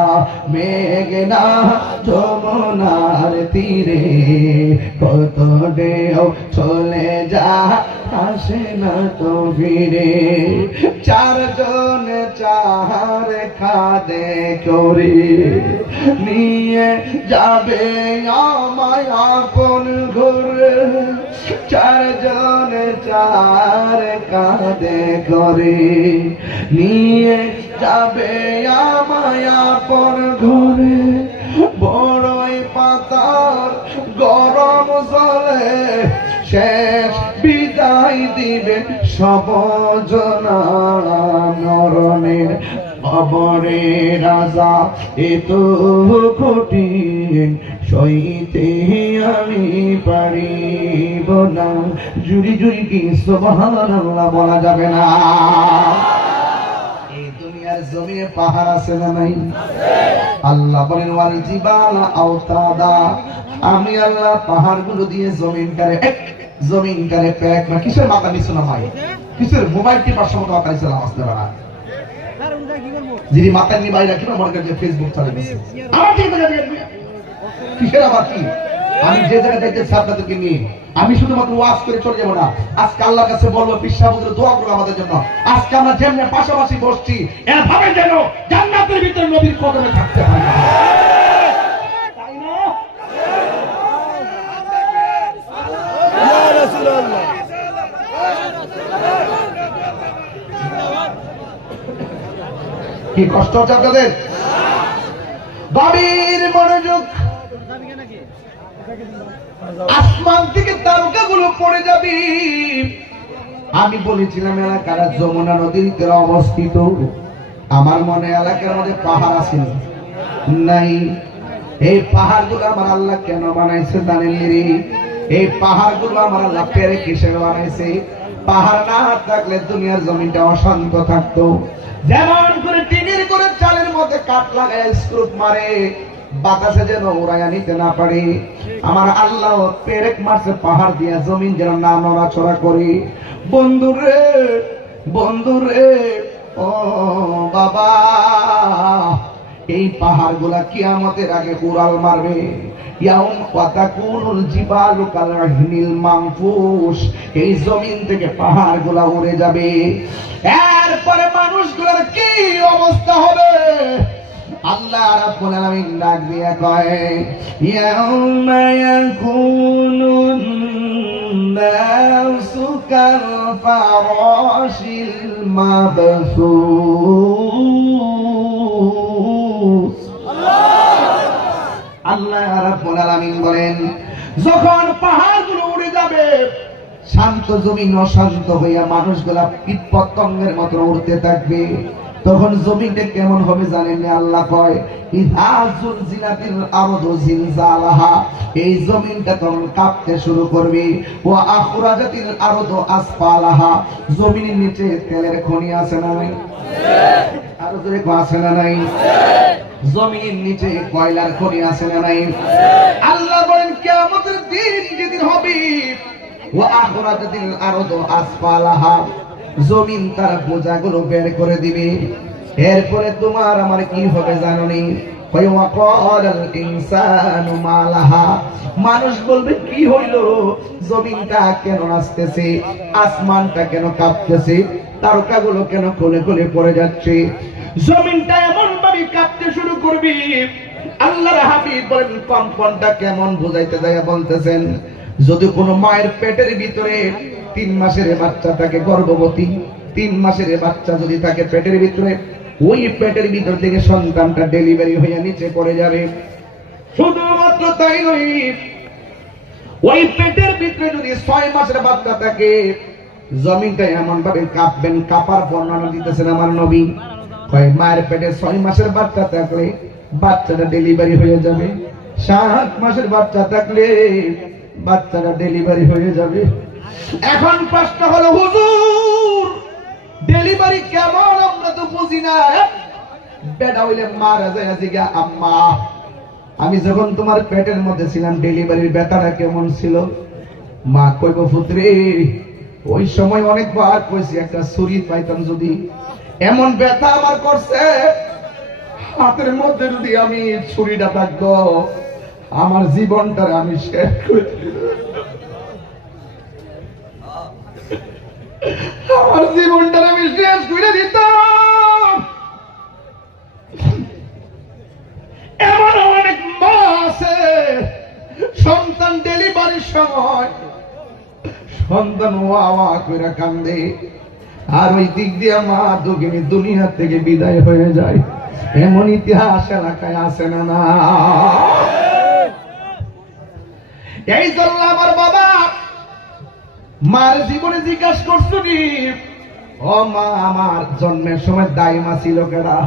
মেঘনা, যমুনার তীরে কত ঢেউ চলে যায়, আসে না তো ফিরে। চারজন চার খাদে করে নিয়ে যাবে আমায় আপন ঘরে। চারজন চার কাঁধে করে নিয়ে যাবে আমায় আপন ঘরে। বড়ই পাতার গরম জলে শেষ বিদায় দিবে সব জনা। মরণের খবরে রাজা এত কঠিন সইতে আমি পারিব না। জুড়ি জুড়ি কি সুবহানাল্লাহ বলা যাবে না? এই দুনিয়ার জমিনে পাহাড় আছে না নাই? আল্লাহ বলেন ওয়াল জিবালা আওতাদা, আমি আল্লাহ পাহাড়গুলো দিয়ে জমিনটারে প্যাক না। কিসের মাথা নিছো না ভাই? কিসের মোবাইল টিপার সময় মাথা নিছো না? আসতে পারা যিনি মাথা নিয়ে বাইরে রাখি না, মনে করেন যে ফেসবুক চালিয়ে দিচ্ছে। আমার ঠিক আছে, কিসের আবার কি? আমি যে জায়গায় যাইতেছি আপনাদেরকে নিয়ে, আমি শুধুমাত্র ওয়াজ করে চলে যাবো না। আজকে আল্লাহর কাছে বলবো, বিশ্বাবুদের দোয়া করবো আমাদের জন্য। আজকে আমরা যেমনি পাশাপাশি বসছি, এভাবে যেন জান্নাতের ভিতরে নবীর কদমে থাকতে হয়। তাই না? কি কষ্ট হচ্ছে আপনাদের? গভীর মনোযোগ। আসমান থেকে তারকাগুলো পড়ে যাবে। আমি বলেছিলাম এলাকারা যমুনা নদীর তীরে অবস্থিত। আমার মনে এলাকার মধ্যে পাহাড় আছে নাই? এই পাহাড়গুলো আমার আল্লাহ কেন বানাইছে জানেন? এই পাহাড়গুলো আমার আল্লাহ পেরে কিসের বানাইছে? পাহাড় না থাকলে দুনিয়ার জমিনটা অশান্ত থাকতো। যেমন করে টিনের করে চালের মধ্যে কাঠ লাগায় স্ক্রুপ মারে, বাতাসে যেন উড়াইয়া নিতে না পারে। আমার আল্লাহ পেরেক মারছে পাহাড় দিয়া, জমিন যেন না নড়াচড়া করে। বন্ধুরে বন্ধুরে ও বাবা, এই পাহাড় গুলা কিয়ামতের আগে উড়াল মারবে। এই জমিন থেকে পাহাড় গুলা উড়ে যাবে। এরপরে মানুষগুলোর কি অবস্থা হবে? আল্লাহ রাব্বুল আলামিন ডাক দিয়ে কয়, ইয়াউমা ইয়াকুনুন নাসু কাল ফারাশিল মাবসুস। আল্লাহ রাব্বুল আলামিন বলেন, যখন পাহাড়গুলো উড়ে যাবে, শান্ত জমিন অশান্ত হইয়া মানুষগুলা কীটপতঙ্গের মতো উড়তে থাকবে, তখন জমিনটা কেমন হবে জানেন? আল্লাহ কয়, ইযা যুলজিলাতিল আরদু জিলজালাহা, এই জমিনটা তখন কাঁপতে শুরু করবে। ওয়া আখরাজাতিল আরদু আসফালাহা, জমিনের নিচে তেলের খনি আছে না নাই? আরো জোরে আছে না নাই? জমিনের নিচে কয়লার খনি আছে না নাই? আল্লাহ বলেন, কিয়ামতের দিন যেদিন হবে, ওয়া আখরাজাতিল আরদু আসফালাহা, জমিন তার বোঝাগুলো বের করে দিবে। এরপরে তোমার আমার কি হবে জানোনি? মানুষ বলবে, কি হইল? জমিনটা কেন আসতেছে, আসমানটা কেন কাঁপতেছে, তারকাগুলো কেন কোলে কোলে পড়ে যাচ্ছে? জমিনটা এমন ভাবে কাঁপতে শুরু করবে। আল্লাহর হাবিব বলেন, কম্পনটা কেমন বুঝাইতে যায় বলতেছেন, যদি কোনো মায়ের পেটের ভিতরে 3 মাসের বাচ্চাটাকে, গর্ভবতী 3 মাসের বাচ্চা যদি থাকে পেটের ভিতরে, ওই পেটের ভিতর থেকে সন্তানটা ডেলিভারি হয়ে নিচে পড়ে যাবে। শুধুমাত্র তাই নয়, ওই পেটের ভিতরে যদি 6 মাসের বাচ্চা থাকে, জমিনটা এমন ভাবে কাঁপবেন। কাঁপার বর্ণনা দিতেছেন আমার নবী, মায়ের পেটে 6 মাসের বাচ্চা থাকলে বাচ্চাটা ডেলিভারি হয়ে যাবে। 7 মাসের বাচ্চা থাকলে বাচ্চাটা ডেলিভারি হয়ে যাবে। এখন প্রশ্ন হলো, হুজুর ডেলিভারি কেমন? আমরা তো বুঝি না। বেটা হইলে মারা যায়, জিগা আম্মা, আমি যখন তোমার পেটের মধ্যে ছিলাম ডেলিভারির ব্যথাটা কেমন ছিল? মা কইব, পুত্রে ওই সময় অনেকবার কইছি, একটা ছুরি পাইতাম যদি, এমন ব্যথা আমার করছে, হাতের মধ্যে যদি আমি ছুরিটা থাকতো, আমার জীবনটা আমি শেষ করে দিতাম। আমার জীবনটা আমি শেষ করে দিতাম। এমন অনেক মা আছে, সন্তান ডেলিভারির সময় সন্তান ওয়া করে কান্দে, আর ওই দিক দিয়ে মা দুঃখিনী দুনিয়া থেকে বিদায় হয়ে যায়। এমন ইতিহাস এলাকায় আছে না? না, এই জন্য আমার বাবা মার জীবনে জিজ্ঞাসা করছো নি, ও মা, আমার জন্মের সময় দাইমা ছিল কেডা?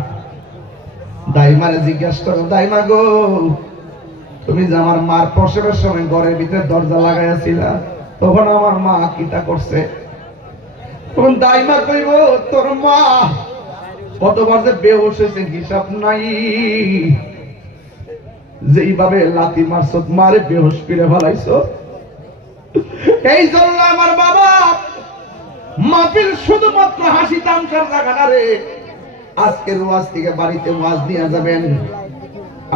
দাইমারে জিজ্ঞাসা করো, দাইমা গো, তুমি যে আমার মার প্রসবের সময় ঘরের ভিতরে দরজা লাগাইয়াছিলা, তখন আমার মা কিটা করছে? তখন দাইমা কইব, তোর মা কতবার যে বেহুশ হয়েছে হিসাব নাই, যেইভাবে লাথি মারছো, মারে বেহুশ করে ফেলাইছো। এই জন্য আমার বাবা মাহফিল শুধুমাত্র হাসি তামসার জায়গা না রে। আজকের ওয়াজ থেকে বাড়িতে ওয়াজ নিয়ে যাবেন।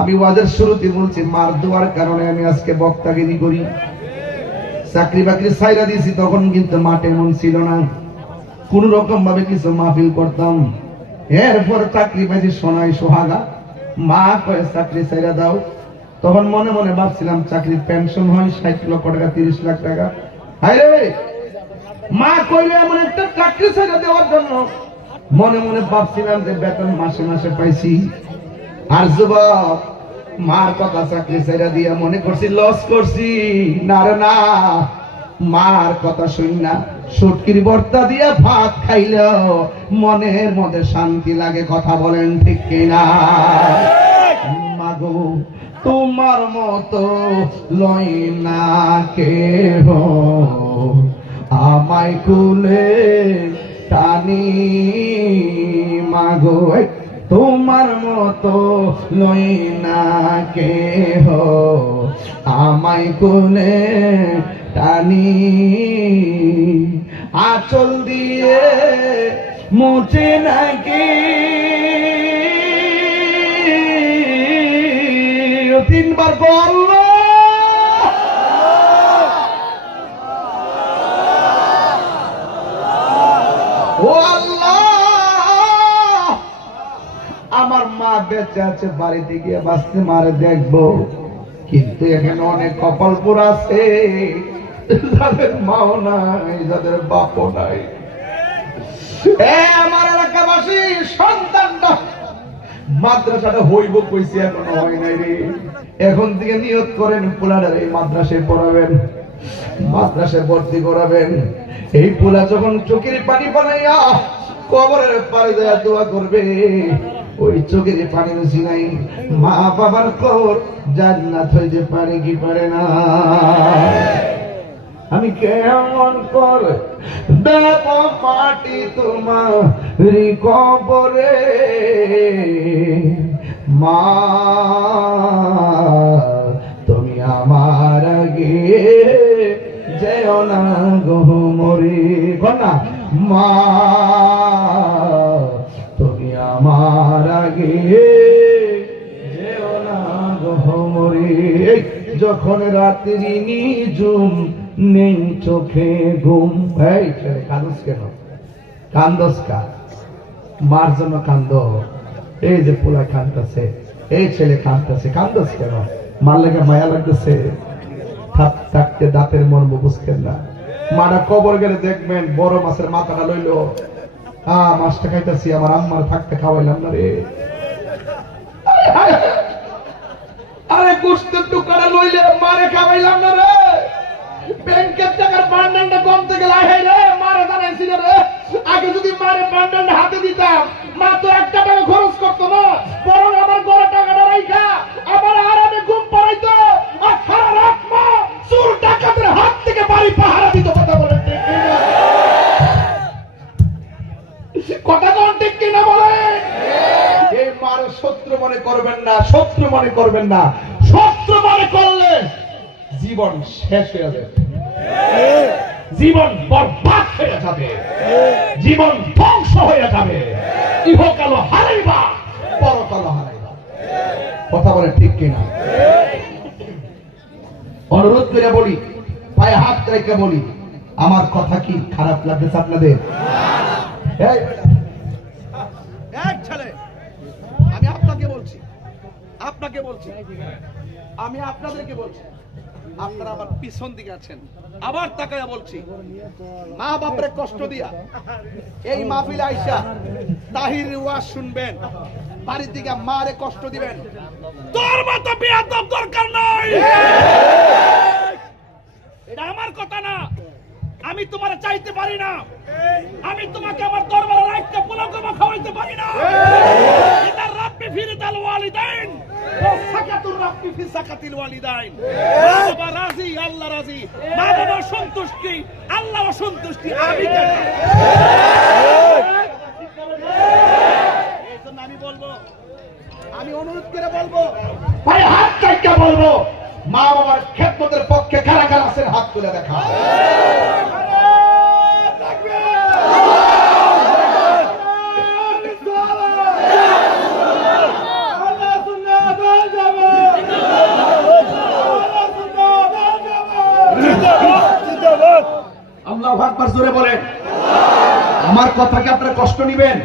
আমি ওয়াজের শুরুতে বলছি, মার দেওয়ার কারণে আমি আজকে বক্তাগিরি করি। চাকরি বাকরি ছাইরা দিয়েছি, তখন কিন্তু মাঠে মন ছিল না, কোন রকম ভাবে কিছু মাহফিল করতাম। এরপর চাকরি পাইছি সোনাই সোহাগা, মা কয়ে চাকরি ছাইরা দাও। তখন মনে মনে ভাবছিলাম, চাকরির পেনশন হয় 60 লক্ষ টাকা, 30 লাখ টাকা। হায় রে, মা কইলে এমন একটা চাকরি ছাইরা দেওয়ার জন্য মনে মনে ভাবছিলাম যে বেতন মাসে মাসে পাইছি। আর যুবক, মার কথা চাকরি ছাইরা দিয়া মনে করছি লস করছি। না রে না, মার কথা শুন না, সুটকির ভর্তা দিয়া ভাত খাইলেও মনের মধ্যে শান্তি লাগে। কথা বলেন ঠিক কিনা? মাগো, তোমার মতো লই না কেহ, আমায় কুলে টানি। মাগো, তোমার মতো লই না কেহ আমায় কোলে টানি আঁচল দিয়ে মুছে নাকি তিনবার বলল ও আল্লাহ আমার মা বেঁচে আছে, বাড়িতে গিয়ে বাঁচতে মারে দেখবো, কিন্তু এখানে অনেক কপাল পোড়া আছে যাদের মাও নাই, যাদের বাপও নাই। আমার এলাকাবাসী সন্তানটা মাদ্রাসাটা হইব কইছে, এখনো হয় নাই রে। এখন থেকে নিয়ত করেন পোলাটার এই মাদ্রাসায় পড়াবেন, মাদ্রাসায় ভর্তি করাবেন। এই পোলা যখন চোখের পানি বানাইয়া কবরের পারে দেয়া দোয়া করবে, ওই চোখের পানি রুচি নাই, মা বাবার কবর জান্নাত হইতে পারে কি পারে না? আমি কেমন করে দেখো পাটি তোমার কবরে মা, তুমি আমার আগে যেও না গো মরে, কন্যা মা তুমি আমার আগে যেও না গো মরে। যখন রাত্রি নিঝুম নেই চোখে ঘুম, এই ছেলে কাঁদস কেন? কান্দস কার? মার জন্য কান্দ। এই যে পোলা কান্দছে, এই ছেলে কান্দছে, কান্দস কেন? মার লেগে মায়া লাগতেছে, থাকতে দাঁতের মর্ম বুঝতেন না। মারা কবর গেলে দেখবেন বড় মাছের মাথাটা লইলো, মাছটা খাইতেছি, আমার আম্মার থাকতে খাওয়াইলাম না রে। আরে গোষ্ঠের টুকরা লইলে মারে খাওয়াইলাম না রে। ব্যাংকের টাকার বান্ডেলটা কমতে গেলে রে মারে জানাইছিল রে, আগে যদি মারে বান্ডেলটা হাতে দিতাম, মা তো একটা টাকা খরচ করতো না, বরং আমার ঘরে টাকাটা রাইখা আমার আরামে ঘুম পাড়াইতো, আর সারা রাত মা চোর ডাকাতের হাত থেকে বাড়ি পাহারা দিত। কথা বলেন ঠিক কিনা? কথা কোন ঠিক কিনা বলেন? এই মার শত্রু মনে করবেন না, শত্রু মনে করবেন না। শত্রু মনে করলে জীবন শেষ হয়ে যাবে, জীবন বরবাদ হয়ে যাবে, জীবন ধ্বংস হয়ে যাবে। ইহকাল হারাইবা, পরকাল হারাইবা। কথা বলে ঠিক কিনা? অনুরোধ করে বলি, পায়ে হাত রেখে বলি, আমার কথা কি খারাপ লাগতেছে আপনাদের? আমি আপনাকে বলছি, আপনাকে বলছি, আমি আপনাদেরকে বলছি, আপনারা আবার পিছন দিকে আছেন, আবার তাকায়া বলছি, মা বাপরে কষ্ট দিয়া এই মাহফিলে আইসা তাহির ওয়াজ শুনবেন, বাড়ির দিকে মারে কষ্ট দিবেন, তোর মতো বেয়াদব দরকার নাই। এটা আমার কথা না, আমি তোমারে চাইতে পারি না, আমি তোমাকে আমার দরবারে রাখতে পোলাকমা খাওয়াইতে পারি না। এটা রাব্বি ফিরদাল ওয়ালিদাইন ওয়া সাকাতুর রাব্বি ফি সাকাতিল ওয়ালিদাইন। বাবা রাজি, আল্লাহ রাজি, মা বাবা সন্তুষ্টি, আল্লাহ সন্তুষ্টি, আমি কেন? এইজন্য আমি বলবো, আমি অনুরোধ করে বলবো, ভাই হাত চাইতে বলবো, মা বাবার খেদমতের পক্ষে কারা কারা আছেন হাত তুলে দেখা। আল্লাহু আকবার জোরে বলেন। আমার কথাকে আপনারা কষ্ট নিবেন?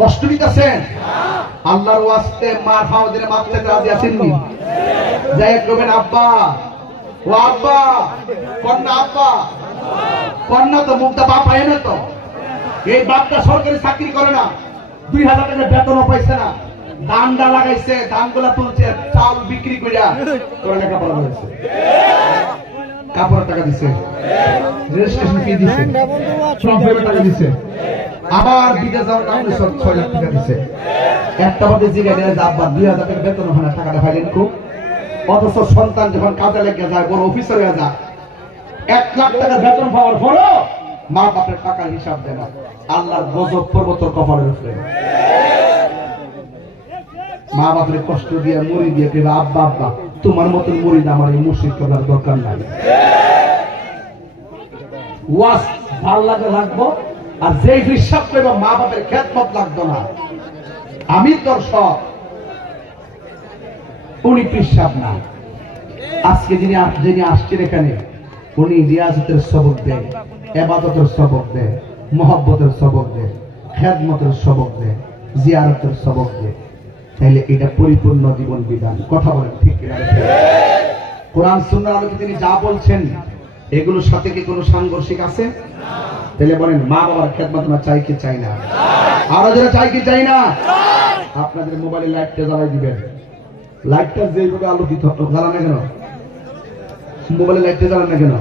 কষ্ট নিতেছেন? আল্লাহর ওয়াস্তে মার খাওয়া দিলে মাপতে রাজি আছেননি? যাই করবেন আব্বা, ও আব্বা, কন্যা আব্বা, কন্যা তো মুখটা বাপ হয় না তো। এই বাপটা সরকারি চাকরি করে না, 2000 টাকা বেতনও পাইছে না, দামটা লাগাইছে, দামগুলা তুলছে, চাল বিক্রি করিয়া তোরা লেখাপড়া করেছে, কাপড়ের টাকা দিছে, রেজিস্ট্রেশন ফি দিছে, ট্রান্সফারের টাকা দিছে, আবার বিদেশ যাওয়ার নাম 6 লাখ টাকা দিছে। একটা বাদে জিজ্ঞাসা দেয় আব্বা 2000 টাকা বেতন হয় না, টাকাটা পাইলেন খুব। অথচ সন্তান যখন কাজে লেগে যায়, বড় অফিসার হয়ে যায়, 1 লাখ টাকা বেতন পাওয়ার পরও মা বাপের টাকার হিসাব দেয় না। আল্লাহর গজব পর্বত কপালের উপরে। মা বাপের কষ্ট দিয়ে মুড়ি দিয়ে কেবা আব্বা আব্বা তোমার মতন মুড়ি আমার এই মুর্শিদ করার দরকার নাই। ওয়াজ ভাল লাগে রাখবো, আর যেই হিসাব করবো মা বাপের খেদমত লাগতো না। আমি তোর সব উনি পিসাব না। আজকে যিনি আসছেন এখানে উনি রিয়াজতের সবক দেয়, ইবাদতের সবক দেয়, মহব্বতের সবক দেয়, খেদমতের সবক দেয়, জিয়ারতের সবক দেয়। তাইলে এটা পরিপূর্ণ জীবন বিধান। কথা বলেন ঠিক কিনা? কোরআন সুন্নাহর আলোকে তিনি যা বলছেন এগুলোর সাথে কি কোনো সাংঘর্ষিক আছে? তাহলে বলেন মা বাবার খেদমত আমরা চাই কি চাই না? আরো যারা চাই কি চাই না? আপনাদের মোবাইলে লাইটটা জ্বালাই দিবেন। লাইটটা যেভাবে আলোকিত জ্বালান না কেন? মোবাইলে লাইটটা জ্বালান না কেন?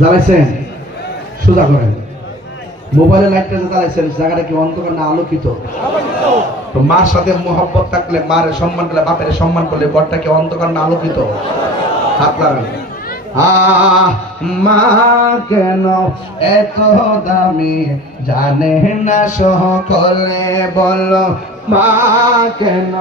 জ্বালাইছেন? সোজা করেন। মোবাইলে লাইটটা জ্বালাইছেন, জায়গাটা কি অন্ধকার না আলোকিত? তো মার সাথে মোহব্বত থাকলে, মার সম্মান করলে, বাপের সম্মান করলে ঘরটা কি অন্ধকার না আলোকিত? হাত লাগান। মা কেন এত দামি জানে না সকলে, বলো মা কেন?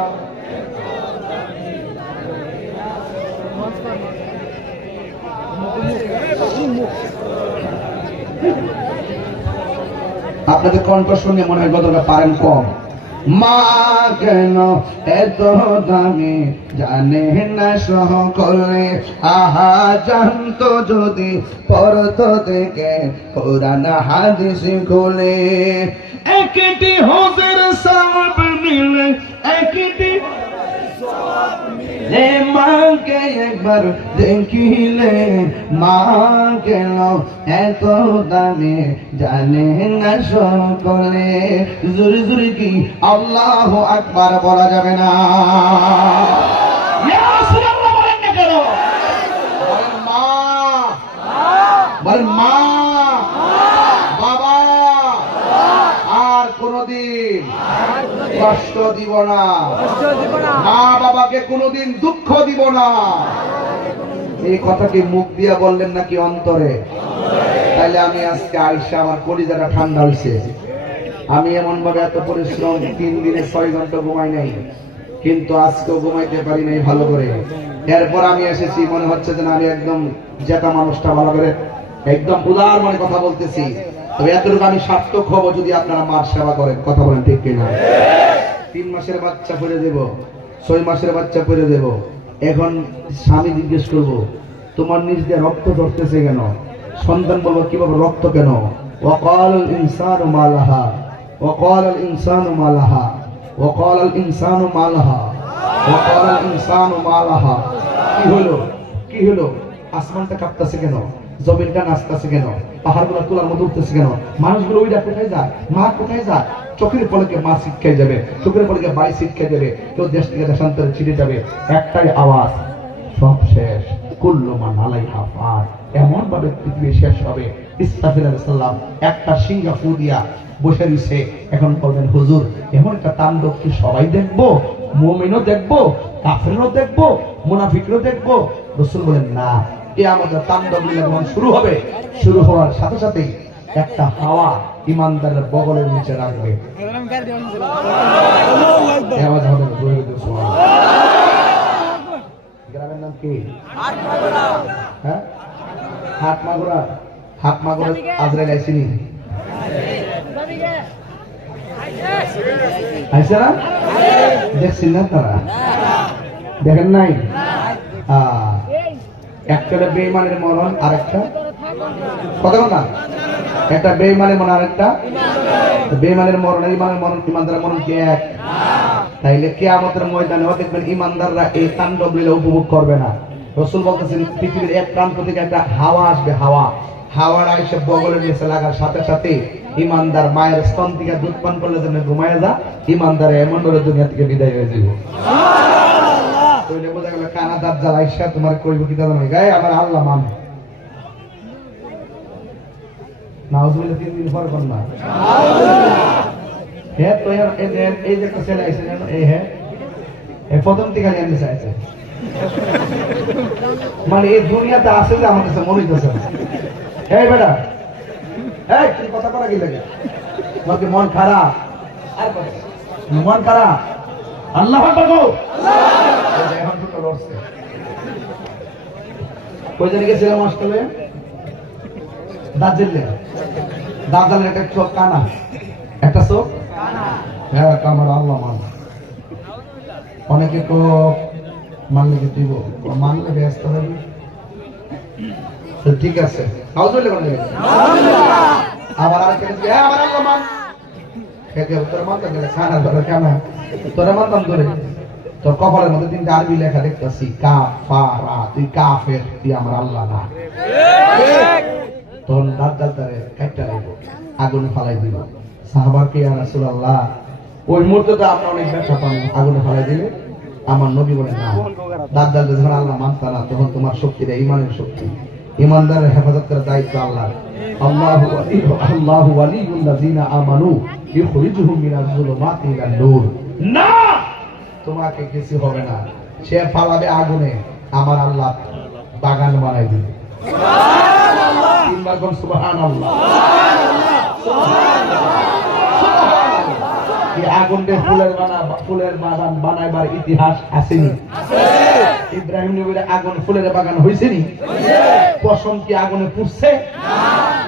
আপনাদের কণ্ঠ শুনে মনে হয় গতটা পারেন কম। মা কেন এত দামি জানে না সকলে, আহা জানতো যদি পড়তো দেখে কোরআন হাদিস খুলে। একটি হজের সওয়াব মিলে, একটি মাকে একবার দেখিলে, মা কেন এত দামে জানে না সকলে। জোরে জোরে কি আল্লাহু আকবার বলা যাবে না? ইয়া রাসূলুল্লাহ বলেন না কেন? বলেন মা, বলেন মা, বাবা আর কোনদিন কষ্ট দিব না, মা বাবাকে কোনদিন দুঃখ দিব না। এই কথা কি মুখ দিয়া বললেন নাকি অন্তরে? তাইলে আমি আজকে আইসা আমার কলিজাটা ঠান্ডা হয়েছে। আমি এমন ভাবে এত পরিশ্রম 3 দিনে 6 ঘন্টা ঘুমাই নাই, কিন্তু আজকেও ঘুমাইতে পারি নাই ভালো করে। এরপর আমি এসেছি, মনে হচ্ছে যে আমি একদম জেতা মানুষটা ভালো করে একদম উদার মনে কথা বলতেছি। তবে এতটুকু আমি সার্থক হব যদি আপনারা মার সেবা করেন। কথা বলেন ঠিক কিনা? 3 মাসের বাচ্চা পড়ে দেব, 6 মাসের বাচ্চা পড়ে দেব। এখন স্বামী জিজ্ঞেস করব, তোমার নিজ দিয়ে রক্ত ঝরতেছে কেন? সন্তান বলবো, কিভাবে রক্ত কেন? ওয়াকাল ইনসানু মালাহা, ওয়াকাল ইনসানু মালাহা, ওয়াকাল ইনসানু মালাহা, ওয়াকাল ইনসানু মালাহা। কি হলো? কি হলো? আসমানটা কাঁপতেছে কেন? জমিনটা নাচতেছে কেন? পাহাড়গুলো তোলার মতো উঠতেছে কেন? মানুষগুলো ওইটা কোথায় যায়? মা কোথায় যায়? চোখের পলকে মা শিক্ষায় যাবে, চোখের পলকে বাড়ি শিক্ষায় যাবে, কেউ দেশ থেকে দেশান্তরে ছিটে যাবে। একটাই আওয়াজ, সব শেষ। কুল্লু মান আলাইহা ফান। এমন ভাবে পৃথিবী শেষ হবে। ইসরাফিল আলাইহিস সালাম একটা সিংহা ফু দিয়া বসে রইছে। এখন বলবেন, হুজুর এমন একটা তাণ্ডব কি সবাই দেখবো? মুমিনও দেখবো, কাফেরও দেখবো, মুনাফিকও দেখবো? রাসূল বলেন, না, কিয়ামতের তাণ্ডব লীলা যখন শুরু হবে, শুরু হওয়ার সাথে সাথেই একটা হাওয়া ইমানদারের বগলের নিচে রাখবে। গ্রামের নাম কি? হ্যাঁ, হাটমাগুড়া। হাটমাগুড়া আজরাইল আইসিনি? আইসে না? দেখছেন না তারা? দেখেন নাই? একটা বেঈমানের মরণ, আর একটা কথা না, একটা বেঈমানের মরণ, আর একটা বেঈমানের মরণ। ইমানের মরণ, ইমানদারের মরণ কি এক? তাইলে কিয়ামতের ময়দানেও দেখবেন ইমানদাররা এই তাণ্ডব লীলা উপভোগ করবে না। রাসূল বলতেছেন, পৃথিবীর এক প্রান্ত থেকে একটা হাওয়া আসবে, হাওয়া। হাওয়ার আইসে বগলের নিচে লাগার সাথে সাথে ইমানদার মায়ের স্তন থেকে দুধ পান করলে যেন ঘুমায় যা, ইমানদার এমন করে দুনিয়া থেকে বিদায় হয়ে যাবে। বোঝা গেল কানা দাজ্জাল আইসা তোমার কইব কি দাদা নাই গায়ে আমার আল্লাহ মান নাউজুবিল্লাহ। 3 দিন পর কোন না হে তো এই যে একটা ছেলে আইছে জানো, এই হ্যাঁ এই প্রথম থেকে জানতে চাইছে, মানে এই দুনিয়াতে আছে যে আমার কাছে মনে হইতেছে। এই বেটা, এই তুই কথা করা কি লাগে? তোমাকে মন খারাপ? আর মন খারাপ? আল্লাহ এখন দুটো লড়ছে। কই জানি গেছিলাম আসলে দার্জিলিং, দার্জিলিং একটা চোখ কানা, একটা চোখ হ্যাঁ কামার আল্লাহ মান। অনেকে তো মানলে কি দিব, মানলে ব্যস্ত হবে তো ঠিক আছে। আবার আর কেন আমার আল্লাহ মান তোর মানতে গেলে খানা ধরে কেন তোরা মানতাম ধরে তোর কপালের মধ্যে তিনটা আরবি লেখা দেখতেছি কাফারা, তুই কাফের, তুই আমার আল্লাহ না। তখন দাঁত দাঁড়ে কাটটা রাখবো, আগুনে ফালাই দিব। সাহাবাকে ইয়া রাসূলুল্লাহ, ওই মুহূর্তে তো আপনি অনেক ব্যথা পান, আগুনে ফালাই দিলে। আমার নবী বলে না, দাঁত দাঁড়ে যখন আল্লাহ মানতা না তখন তোমার শক্তিটা ইমানের শক্তি, ইমানদারের হেফাজত করার দায়িত্ব আল্লাহ। আল্লাহু ওয়ালিয়ুল্লাযিনা আমানু ইখরিজুহুম মিনাজ যুলুমাতি ইলান নূর। না, তোমাকে কিছু হবে না, সে ফালাবে আগুনে, আমার আল্লাহ বাগান বানাই দিবে। সুবহানাল্লাহ, তিনবার কোন সুবহানাল্লাহ। কি আগুন দিয়ে ফুলের বাগান বানাইবার ইতিহাস আসেনি? ইব্রাহিম নবীর আগুন ফুলের বাগান হইছেনি? পশম কি আগুনে পুড়ছে?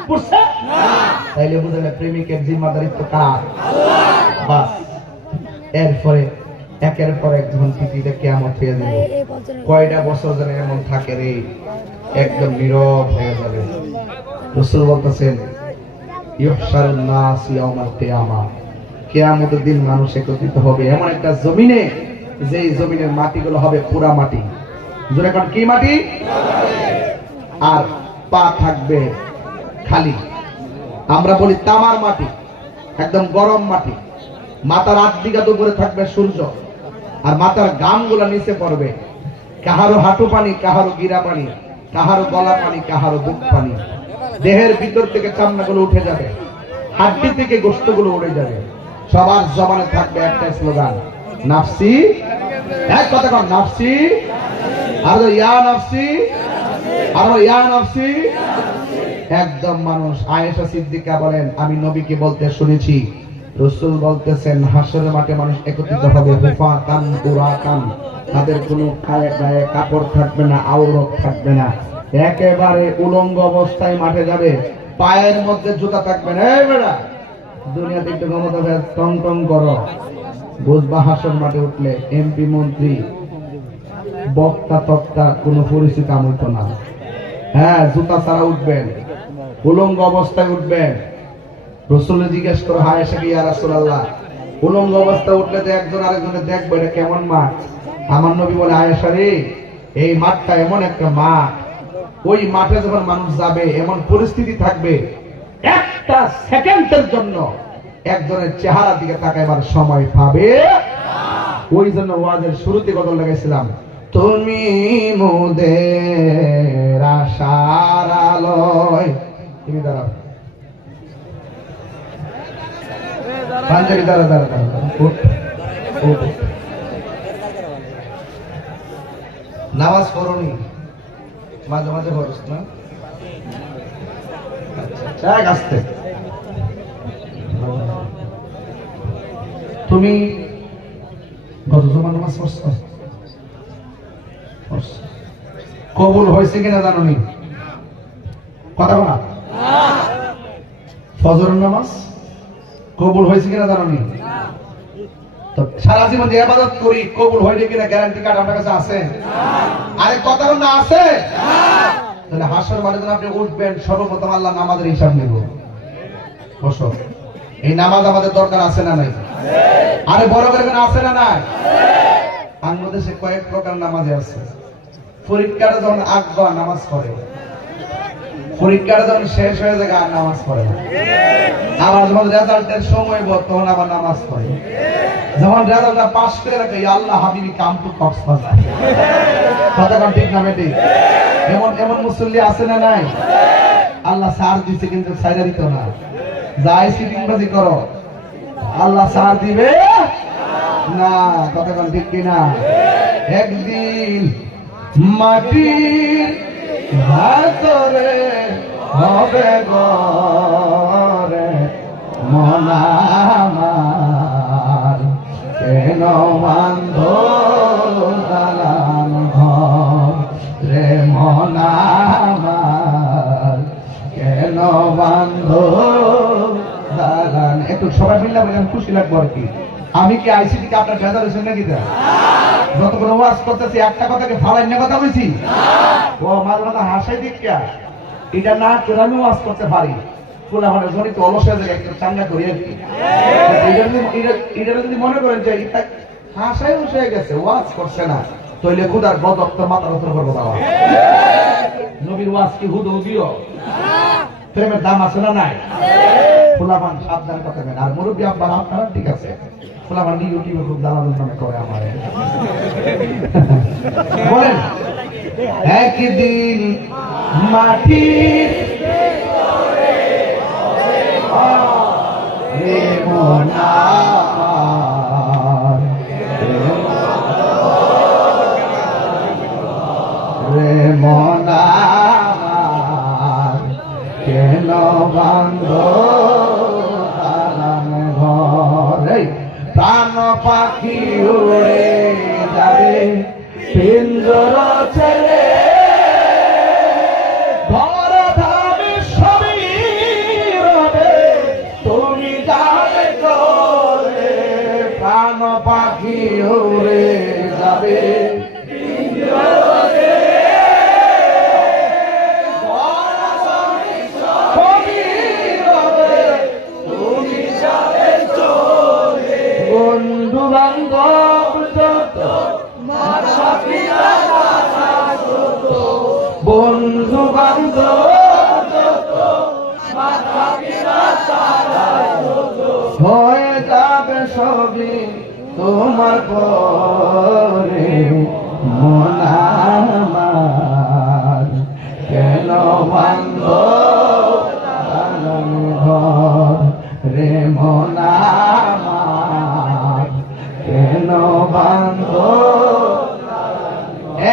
পুড়ছে না। তাইলে বুঝালে প্রেমিকের জিম্মাদারিত্ব কার? বাস। এরপরে একের পর এক যখন পৃথিবীতে কিয়ামত হয়ে যাবে, কয়টা বছর যেন এমন থাকে রে, একদম নীরব হয়ে যাবে। রাসূল বলতেছেন ইহশারুন নাস ইয়াউমাল কিয়ামা, কিয়ামতের দিন মানুষ একত্রিত হবে এমন একটা জমিনে, যেই জমিনের মাটিগুলো হবে পুরা মাটি। জোরে কোন কি মাটি? আর পা থাকবে খালি। আমরা বলি তামার মাটি, একদম গরম মাটি। মাথার 8 বিঘা উপরে থাকবে সূর্য, আর মাথার গামগুলো নিচে পড়বে। কাহারো হাঁটু পানি, কাহারো গিরা পানি, কাহারো গলা পানি, কাহারো বুক পানি। দেহের ভিতর থেকে চামড়াগুলো উঠে যাবে, হাড্ডি থেকে গোশতগুলো উড়ে যাবে। সবার জবানে থাকবে একটা স্লোগান, নাফসি। এক কথা কম, নাফসি। আর ইয়া নাফসি, আর ইয়া নাফসি। একদম মানুষ। আয়েশা সিদ্দিকা বলেন, আমি নবীকে বলতে শুনেছি, রাসূল বলতেছেন হাসরের মাঠে মানুষ একত্রিত হবে হুফাতান উরাতান, তাদের কোনো গায়ে কাপড় থাকবে না, আওরত থাকবে না, একেবারে উলঙ্গ অবস্থায় মাঠে যাবে, পায়ের মধ্যে জুতা থাকবে না। এই বেটা দুনিয়াতে একটু ক্ষমতা হয়ে টং টং করো, বুঝবা হাসর মাঠে উঠলে এমপি মন্ত্রী বক্তা তক্তা কোনো পরিস্থিতি আমলতো না। হ্যাঁ, জুতা ছাড়া উঠবেন, উলঙ্গ অবস্থায় উঠবেন। রাসূল জিজ্ঞেস করে আয়েশা কি, ইয়া রাসূলুল্লাহ, উলঙ্গ অবস্থায় উঠলে যে একজন আরেকজনের দেখবে, এটা কেমন মাঠ? আমার নবী বলে, আয়েশা রে, এই মাঠটা এমন একটা মাঠ, ওই মাঠে যখন মানুষ যাবে এমন পরিস্থিতি থাকবে, একটা সেকেন্ডের জন্য একজনের চেহারার দিকে তাকাইবার সময় পাবে। ওই জন্য ওয়াজের শুরুতে গজল লাগাইছিলাম, তুমি মোদের আশার আলোয়। তুমি দাঁড়াও, পাঞ্জাবি দাঁড়া দাঁড়া দাঁড়া, নামাজ পড়নি মাঝে মাঝে পড়ছ না? আসতে তুমি গত জমা নামাজ পড়ছ? কবুল হয়েছে কিনা জানো নি? কথা বলা। ফজর নামাজ কবুল হয়েছে কিনা জানো নি? তো সারা জীবন যে ইবাদত করি, কবুল হয়নি কিনা গ্যারান্টি কার্ড আপনার কাছে আছে? আরে কথা না আছে? তাহলে হাসর মাঠে যখন আপনি উঠবেন, সর্বপ্রথম আল্লাহ নামাজের হিসাব নেব। বসো, এই নামাজ আমাদের দরকার আছে না নাই? আরে বড় করবেন, আছে না নাই? বাংলাদেশে কয়েক প্রকার নামাজ আছে। পরীক্ষাটা যখন আগবা নামাজ পড়ে, পরীক্ষাটা যখন শেষ হয়ে যায় আর নামাজ পড়ে না। আবার যখন রেজাল্টের সময় তখন আবার নামাজ পড়ে। যখন রেজাল্টটা পাস করে রাখে, আল্লাহ হাবিবি কাম টু কক্সবাজার। কথা কোন ঠিক না বেটি? এমন এমন মুসল্লি আছে না নাই? আল্লাহ সার দিছে কিন্তু ছাইরা দিত না। যাই সিটিংবাজি করো, আল্লাহ সার দিবে না। কথা কোন ঠিক কিনা? একদিন মাটির ভাতরে হবে গরে মন আমার, কেন মান মিললাম খুশি লাগবো আর কি। আমি কি আইসিটি কে আপনার বেজার হয়েছেন নাকি? যতক্ষণ ওয়াজ করতেছি একটা কথাকে ফালাই না কথা বলছি ও আমার কথা হাসাই দেখা এটা না করে আমি ওয়াজ করতে পারি ফুল আমার জনিত অলস হয়ে যায় একটু চাঙ্গা করি আর কি। এটা যদি মনে করেন যে এটা হাসাই বসে গেছে ওয়াজ করছে না তাইলে খুদার গজব তো মাথার উপর করবো বাবা। নবীর ওয়াজ কি হুদ দিও প্রেমের দাম আছে না নাই? ফুলামান সাবধান কথা বলেন। আর মুরব্বী আব্বার আপনারা ঠিক আছে ফুলামান ইউটিউবে খুব দালাল নামে করে আমার বলেন একদিন মাটির রে মনা রে মনা কেন বান্ধ ঘরে প্রাণ পাখি উড়ে যাবে পিঞ্জর ছেড়ে ঘর ধামে সবই রবে তুমি যাবে করে প্রাণ পাখি উড়ে যাবে বন্ধু বান্ধব যত বন্ধু বান্ধব হয়ে যাবে সবই তোমার পরে মনামার কেন বান্ধ ঘর রে মনামার কেন বান্ধ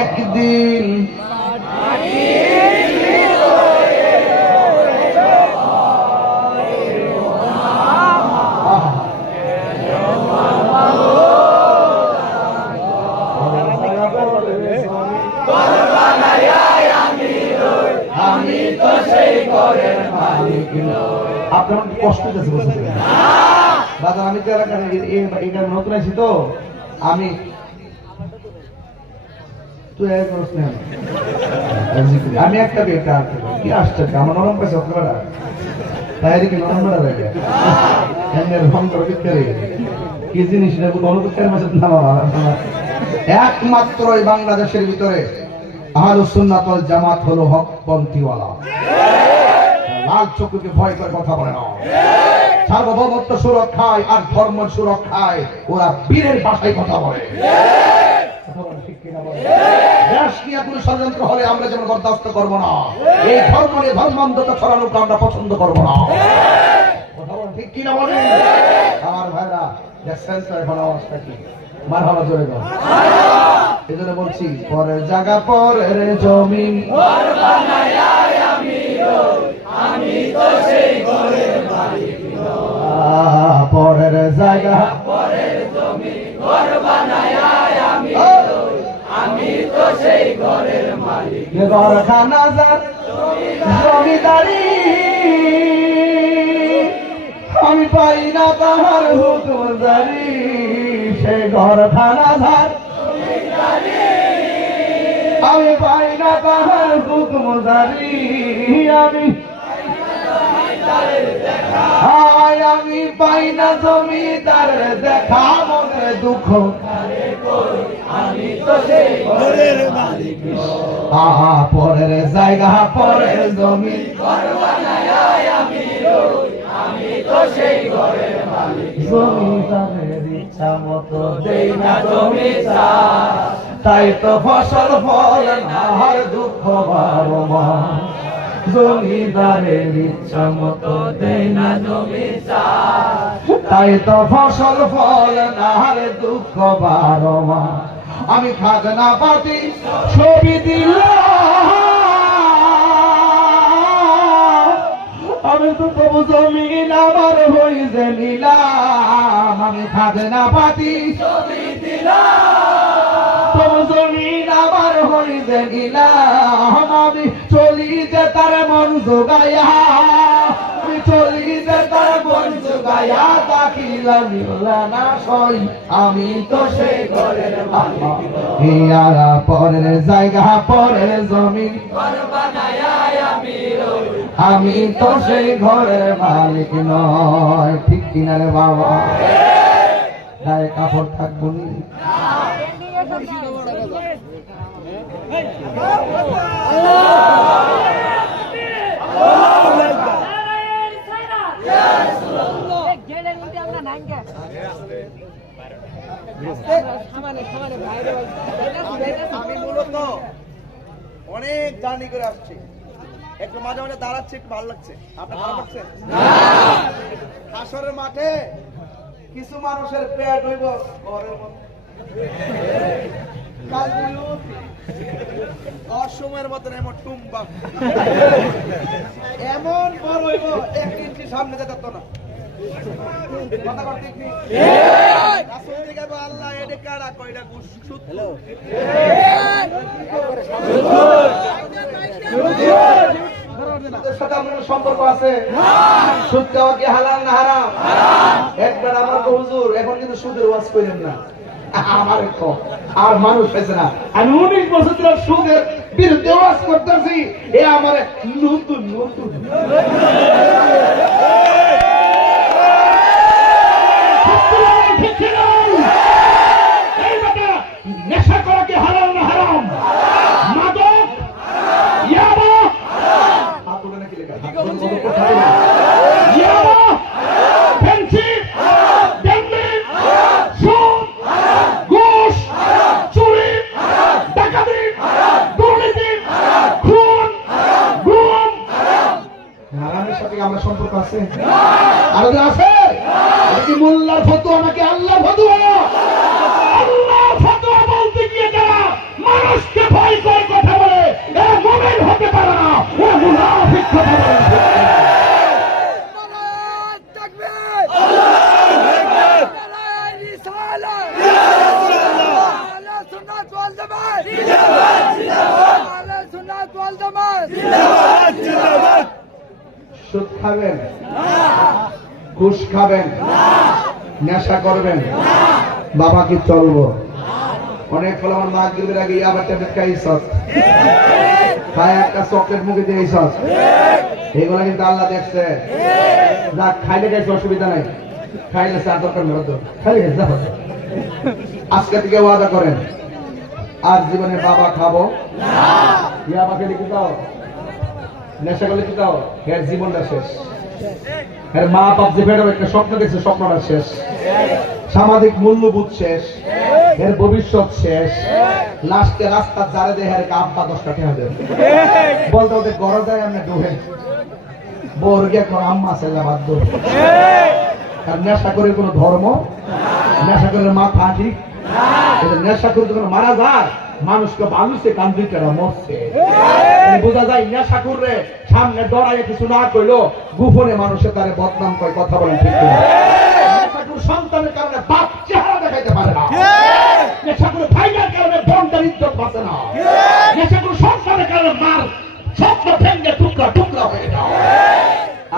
একদিন আমি তো সেই ঘরের মালিক আপনার কষ্ট হচ্ছে দাদা আমি তো এলাকার এটা নতুন আছি তো আমি তুই আমি একটা বেটা কি আসছে আমার নরম পাইছে আপনারা তাই কি নরম বেড়া লাগে রং করে কি জিনিস একমাত্র এই বাংলাদেশের ভিতরে আহলুস সুন্নাত ওয়াল জামাত হলো হকপন্থীওয়ালা লাল চক্ষুকে ভয় করে কথা বলে না সার্বভৌমত্ব সুরক্ষায় আর ধর্ম সুরক্ষায় ওরা বীরের ভাষায় কথা বলে দেশ নিয়ে কোনো ষড়যন্ত্র হলে আমরা যেমন বরদাস্ত করবো না এই ধর্ম নিয়ে ধর্মান্ধতা ছড়ানোকে আমরা পছন্দ করবো না ঠিক কিনা বলেন আমার ভাইরা দেখছেন তো এখন অবস্থা কি মারহাবা জোরে দাও এই জন্য বলছি পরের জায়গা পরের জমি ঘর বানায়া আমি তো সেই ঘরের মালিক পরের জায়গা পরের জমি ঘর বানায়া আমি তো সেই ঘরের মালিক ঘরখানা যার জমিদারি আমি পাই না তাহার হুকুম জারি সে ঘরখানা যার আমি পাই না তাহার হুকুম জারি আমি পাই না জমিদার দেখা মনে দুঃখ আমি তো সেই ঘরের মালিক পরের জায়গা পরের জমি ঘর বানায়া আমি তো সেই ঘরের মালিক জমিদারের ইচ্ছা মতো দেই না জমি তাই তো ফসল ফল না আর দুঃখ বারো মাস জমিদারের ইচ্ছা মতো দেই না জমি তাই তো ফসল ফল না আর দুঃখ বারো মাস আমি খাজনা পাতি ছবি দিলাম আমি তো তবু জমিন আমার হই যে নিলাম আমি খাজনা পাতি ছবি দিলাম তবু জমিন আমার হই যে নিলাম আমি চলি যে তার মন জোগাইয়া আমি চলি যে তার মন জোগাইয়া গায়া দাখিলা মিললা না সই আমি তো সেই ঘরের মালিক হিয়ারা পরের জায়গা পরের জমিন ঘর বানায়া আমি রই আমি তো সেই ঘরের মালিক নয় ঠিক কিনা রে বাবা গায়ে কাপড় থাকবো নি আমি মূলত অনেক জার্নি করে আসছি, একটু মাঝে মাঝে দাঁড়াচ্ছি, একটু ভালো লাগছে। আপনার ভালো লাগছে? হাসরের মাঠে কিছু মানুষের পেট হইব ঘরের মতো, অসময়ের মতন এমন টুম্বা এমন বড় হইব 1 ইঞ্চি সামনে যেতে তো না। কথা কর ঠিক নেই। রাসূল দিকে আল্লাহ এডে কারা কয়টা সুদ হ্যালো সম্পর্ক আছে সুদ খাওয়া কি হালাল না হারাম? একবার আমার হুজুর এখন কিন্তু সুদের ওয়াজ করেন না আমার আর মানুষ হয়েছে না আমি 19 বছর ধরে সুদের বিরুদ্ধে ওয়াজ করতেছি এ আমার নতুন নতুন নেশা করা কি হালাল না হারাম? মাদক ইয়াবা হাতুড়ে নাকি লেখা ইয়াবা ফেন্সি ডেন্ডি সুদ ঘুষ চুরি ডাকাতি দুর্নীতি খুন গুম হারামের সাথে আমার সম্পর্ক আছে আর আছে এটা কি মোল্লার ফতোয়া নাকি আল্লাহর ফতোয়া? আল্লাহ ফতোয়া বলতে গিয়ে যারা মানুষকে ভয় করে কথা বলে এ মুমিন হতে পারে না, ও মুনাফিক কথা বলে। সুদ খাবেন, ঘুষ খাবেন, নেশা করবেন, বাবা কি চলবো? অনেক ফলে আমার মা গিরবের আগে আবার ট্যাবলেট খাইছস, খায় একটা চকলেট মুখে দিয়েছস, এগুলো কিন্তু আল্লাহ দেখছে। যা খাইলে খাইছে অসুবিধা নাই, খাইলে চার দরকার নেই, খাইলে খাইছে। আজকে থেকে ওয়াদা করেন আর জীবনে বাবা খাবো ইয়াবা খেলে কি দাও, নেশা করলে কি দাও, এর জীবনটা শেষ। এর মা বাপ যে বেরো একটা স্বপ্ন দেখছে, স্বপ্নটা শেষ। সামাজিক মূল্যবোধ শেষ, এর ভবিষ্যৎ শেষ। লাস্টে রাস্তা যারে দেয় এর আব্বা 10 টাকা দেবে বলতে ওদের গড় দেয় আমরা ডুবে বর্গে এখন আম্মা ছেলে বাধ্য। আর নেশা করে কোনো ধর্ম, নেশা করে মাথা ঠিক, নেশা করে যখন মারা যায় মানুষকে বালুছে কান্দিটা মরছে। বোঝা যায় নেশা করলে সামনে ডরাইয়ে কিছু না কইলো গোপনে মানুষের তারে বদনাম করে কথা বলেন ঠিক না? নেশাকুর সন্তানের কারণে বাপ চেহারা দেখাইতে পারে না, নেশাকুর ভাইয়ের কারণে বোনটার ইজ্জত বাঁচে না, নেশাকুর সন্তানের কারণে মার স্বপ্ন ভেঙে টুকরা টুকরা হয়ে যায়।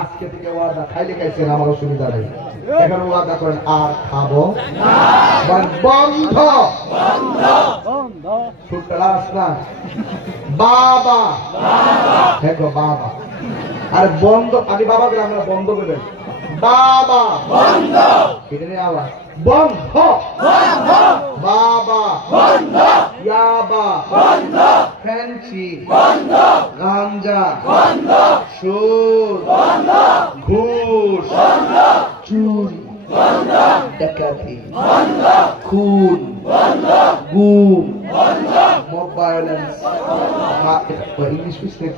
আজকে থেকে ওয়াদা খাইলে খাইছেন আমার অসুবিধা নেই, এখন ওয়াদা করেন আর খাবো বন্ধ বন্ধ। সুদটা লাস না বাবা, দেখো বাবা আর বন্ধ, আমি বাবা বলে আমরা বন্ধ করবেন বাবা বন্ধ, এখানে আওয়াজ বন্ধ বন্ধ, বাবা বন্ধ, ইয়াবা বন্ধ, ফেন্সি বন্ধ, গাঞ্জা বন্ধ, সুদ বন্ধ, ঘুষ বন্ধ, চুরি বন্ধ, ডাকাতি বন্ধ, খুন বন্ধ, গুম বন্ধ, mob violence English mistake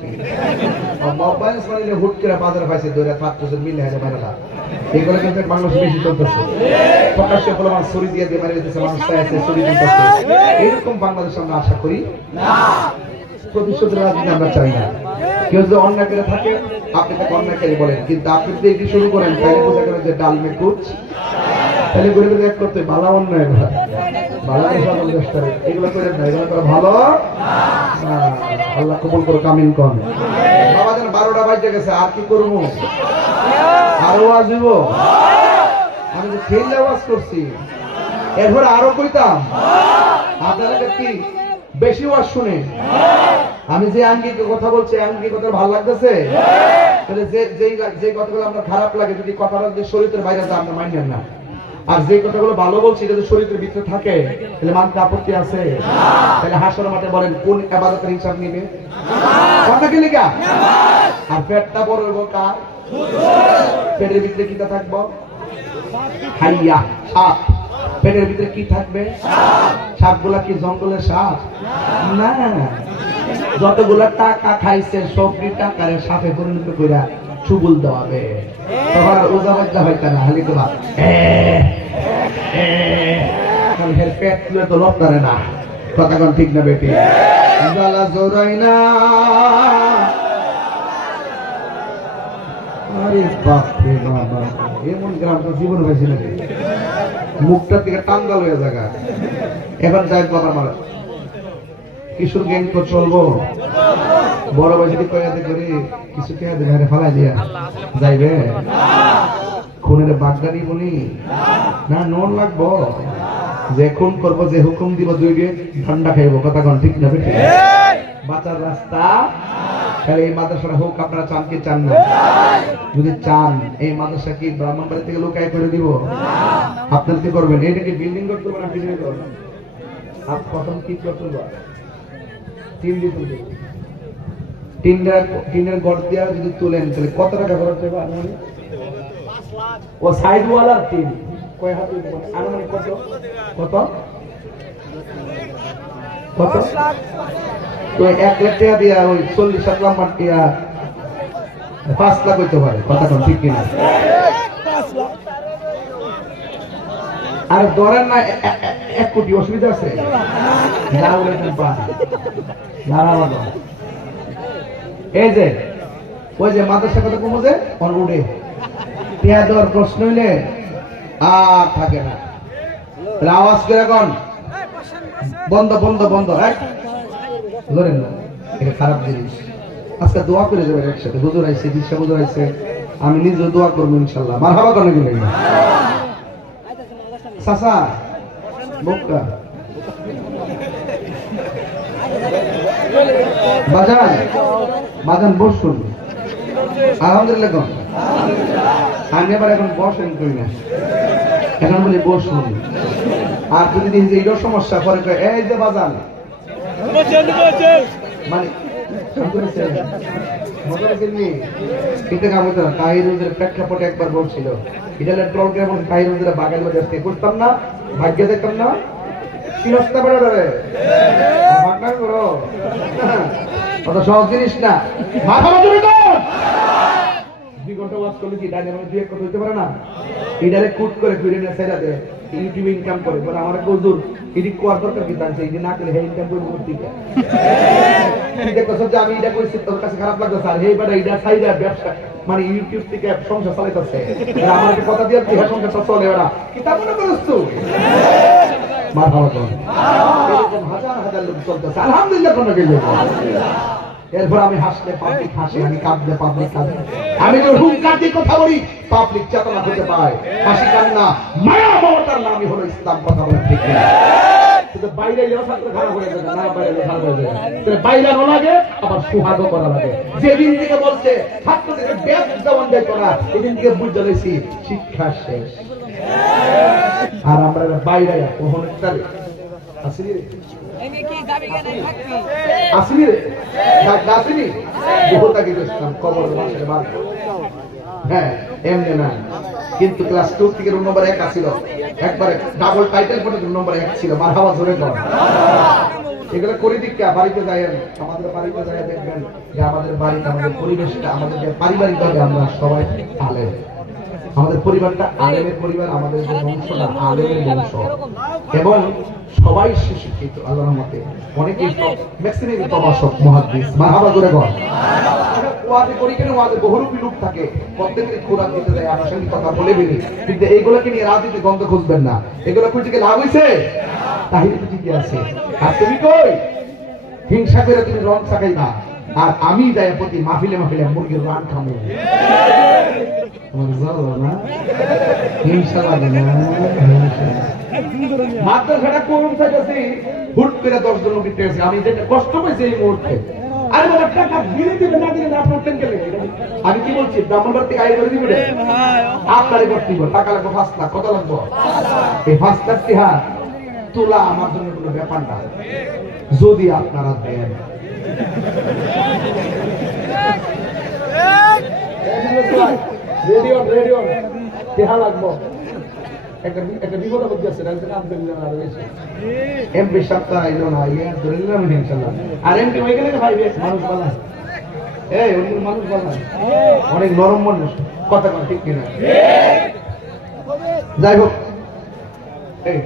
mob violence মানে হুট করে বাজারে পাইছে দৌড়ে ছাত্রদের মিলে হেঁটে মারা, এগুলো কিন্তু বাংলাদেশে বেশি চলতেছে। প্রকাশ্যে বলে মানুষ ছুরি দিয়ে দিয়ে মারি দিতেছে, মানুষ চাইছে ছুরি দিতেছে। এরকম বাংলাদেশ আমরা আশা করি না, প্রতিশোধের রাজনীতি আমরা চাই না। কেউ যদি অন্যায় করে থাকে আপনি তাকে অন্যায়কারী বলেন, কিন্তু আপনি যদি এটি শুরু করেন তাহলে বোঝা গেল যে ডাল মে কুচ, তাহলে গরিবের এক করতে ভালো অন্যায় ভালো এগুলো করে না, এগুলো করে ভালো না। আল্লাহ কবুল করুক, আমিন কোন। বাবা যেন 12টা বাজে গেছে, আর কি করবো? আরো ওয়াজ দিব? আমি তো খেললে ওয়াজ করছি, এরপরে আরো কইতাম। আপনারা কি বেশি ওয়াজ শুনে? আমি যে আঙ্গিক কথা বলছি, আঙ্গিক কথা ভালো লাগতেছে? তাহলে যে কথাগুলো আপনার খারাপ লাগে, যদি কথাটা যদি শরীরের বাইরে যায় আপনি মানেন না। আর যে কথাগুলো ভালো বলছি যদি শরীরের ভিতরে থাকে তাহলে মানতে আপত্তি আছে? তাহলে হাসর মাঠে বলেন কোন ইবাদতের হিসাব নিবে? কথা কি লেখা? আর পেটটা বড় হইব কার? পেটের ভিতরে কিটা থাকবো? হাইয়া, সাপ। পেটের ভিতরে কি থাকবে? সাপগুলা কি জঙ্গলের সাপ? না, যতগুলা টাকা খাইছে সবটি টাকারে সাপে পরিণত কইরা চুগুল দেওয়াবে। তখন আর ওজা বাজ্জা হইতে না, খালি তোমার পেট তুলে তো লড়তারে না। কথা কোন ঠিক না বেটি? জ্বালা জোরাই না। আরে বাপরে বাবা, এমন গ্রাম তো জীবন হয়েছে নাকি? মুখটা থেকে টাঙ্গাল হয়ে জায়গা। এখন যাই বাবা মারা কিশোর গ্যাং তো চলবো। বড় ভাই যদি কয়াতে করে কিছু কে দেবে ফালাই দিয়া যাইবে? খুনের বাগদানি বলি না, নোন লাগবো। যে খুন করবো, যে হুকুম দিব, দুই গে ঠান্ডা খাইবো। কথা কোন ঠিক না বেটি? বাঁচার রাস্তা তাহলে এই মাদ্রাসাটা হোক। আপনারা চান কি চান না? যদি চান এই মাদ্রাসা কি ব্রাহ্মণবাড়ি থেকে লোক আয় করে দিব? আপনারা কি করবেন? এটা কি বিল্ডিং করতে হবে না বিল্ডিং করবেন? আপ প্রথম কি করতে হবে? টিন দিয়ে তুলবে। টিনের গড় দিয়া যদি তুলেন তাহলে কত টাকা খরচ হবে? আনুমানিক ও সাইড ওয়ালার টিন কয় হাত আনুমানিক কত কত কত? তো 1 লাখ টাকা দিয়া ওই 40 লাখ মাটিয়া 5 লাখ হইতে পারে। কথা কোন ঠিক কিনা? আর ধরেন না 1 কোটি, অসুবিধা আছে? এই যে ওই যে মাদ্রাসা কথা কমো যে উড়ে পেয়া দেওয়ার প্রশ্ন হইলে আর থাকে না। আওয়াজ করে এখন বন্ধ বন্ধ বন্ধ। ধরেন না, এটা খারাপ জিনিস। আজকে দোয়া করে যাবেন একসাথে। হুজুর আইছে, দিশা হুজুর আইছে, আমি নিজে দোয়া করবো ইনশাল্লাহ। মারহাবা করে গেলে চাচা বোকা বাজান বাজান বসুন। আলহামদুলিল্লাহ কোন আমি আবার এখন বসেন করি না, এখন বলি বসুন। আর যদি দিন যে এটাও সমস্যা পরে এই যে বাজান মানে প্রেক্ষাপটে একবার বলছিল এটা ট্রল করে বলছে কাহিরুজের বাগান বাজার থেকে করতাম না, ভাগ্য দেখতাম না। শিরস্তা বেড়া যাবে ভাগনা করো, অত সহজ জিনিস না। মাথা তুমি তো 2 ঘন্টা ওয়াজ করলে কি ডাইনে মানে 2-1 কথা হইতে পারে না? এটারে কুট করে ফিরে নিয়ে ছেড়া দেয়, ইউটিউব ইনকাম করে। বলে আমার হুজুর এটি কোয়ার দরকার কি জানছে, এই যে না করে হে ইনকাম করে করতে গিয়ে দেখো যে আমি এটা কইছি তোর কাছে খারাপ লাগছে। আর এই বেটা এটা সাইডা ব্যবসা মানে ইউটিউব থেকে সংসার চালাইতেছে, আমার কথা দিয়ে কি সংসার চলে ওরা কি তা মনে করছ তুই? মারহাবা করো। এরকম হাজার হাজার লোক চলতেছে, আলহামদুলিল্লাহ। কোন গেলে এরপর আমি হাসলে পাবলিক হাসে, আমি কাঁদলে পাবলিক কাঁদে। আমি তো হুঙ্কার দিয়ে কথা বলি, পাবলিক চেতনা হতে পায়। হাসি কান্না মায়া মমতার নামই হলো ইসলাম। কথা বলে ঠিক না? কিন্তু বাইরে এলেও ছাত্র খারাপ হয়ে যাবে, না বাইরে এলে খারাপ হয়ে যাবে। বাইরে লাগে আবার সুহাগও করা লাগে। যেদিন থেকে বলছে ছাত্রদেরকে ব্যাগ যেমন দেয় করা, এদিন থেকে বুঝতে পেরেছি শিক্ষা শেষ। আর আমরা বাইরে কখন আসিনি রে আসিনি রে আসিনি বহুত আগে গেছিলাম কবর মাসের বার। হ্যাঁ এমনি না, কিন্তু ক্লাস 2 থেকে রুম নম্বর 1 আসছিল, একবারে ডাবল টাইটেল পড়ে রুম নম্বর 1 ছিল। মারহাবা জোরে কর। এগুলো করে দিকে বাড়িতে যাই, আমাদের বাড়িতে যাই দেখবেন যে আমাদের বাড়িতে আমাদের পরিবেশটা আমাদের পারিবারিকভাবে আমরা সবাই আলেম। আমাদের পরিবারটা আলেমের পরিবার, আমাদের যে বংশটা আলেমের বংশ এবং সবাই শিক্ষিত আল্লাহর রহমতে। অনেকেই ম্যাক্সিমাম প্রভাষক মুহাদ্দিস। মারহাবা জোরে কর। ওয়াজে করি কেন? ওয়াজে বহুরূপী লোক থাকে, প্রত্যেকের খোরাক দিতে যায়, আমার সঙ্গে কথা বলে বেরি। কিন্তু এইগুলোকে নিয়ে রাজনীতি গন্ধ খুঁজবেন না। এগুলো খুঁজে লাভ হয়েছে? তাহিরে তো ঠিকই আছে। আর তুমি কই হিংসা করে তুমি রং চাকাইবা, আর আমি যাই প্রতি মাহফিলে মাহফিলে মুরগির রান খাবো না হিংসা লাগে না মাদ্রাসাটা কোন চাইতেছি হুট করে 10 জন লোক দিতে গেছে আমি যেটা কষ্ট পেয়েছি এই মুহূর্তে আরে বাবা টাকা দিলে দিবে না দিলে না আপনি উঠতেন গেলে আমি কি বলছি ব্রাহ্মণবাড়ি থেকে আয় করে দিবে আপনারই করতে হবে টাকা লাগবে 5 লাখ কত লাগবে এই 5 লাখ টাকা তোলা আমার জন্য কোনো ব্যাপার না যদি আপনারা দেন রেডিও টাকা লাগবে একটা বিপদ আপদ আছে এমপি সপ্তাহ আইলো না ইয়ে ধরে নিলাম ইনশাআল্লাহ আর এমপি হয়ে গেলে ভাই বেশ মানুষ বলা এই অন্য মানুষ বলা অনেক নরম মানুষ কথা কথা ঠিক কিনা যাই হোক এই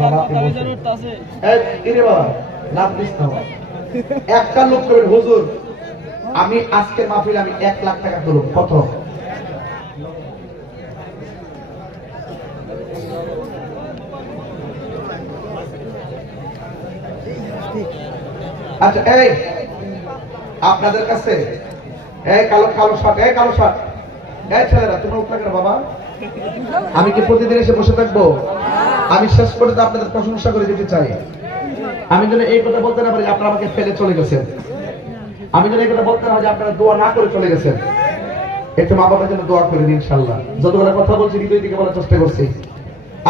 বাবা এই বাবা লাভ দিস না একটা লোক করবেন হুজুর আমি আজকের মাহফিলে আমি 1 লাখ টাকা দেব কত আচ্ছা এই আপনাদের কাছে এই কালো কালো শার্ট এই কালো শার্ট এই ছেলেরা তোমরা উঠে গেলে বাবা আমি কি প্রতিদিন এসে বসে থাকবো আমি শেষ পর্যন্ত আপনাদের প্রশংসা করে দিতে চাই আমি যেন এই কথা বলতে না পারি আপনারা আমাকে ফেলে চলে গেছেন আমি যেন এই কথা বলতে না যে আপনারা দোয়া না করে চলে গেছেন একটু মা বাবার জন্য দোয়া করে দিন ইনশাআল্লাহ যতগুলো কথা বলছি হৃদয় থেকে বলার চেষ্টা করছি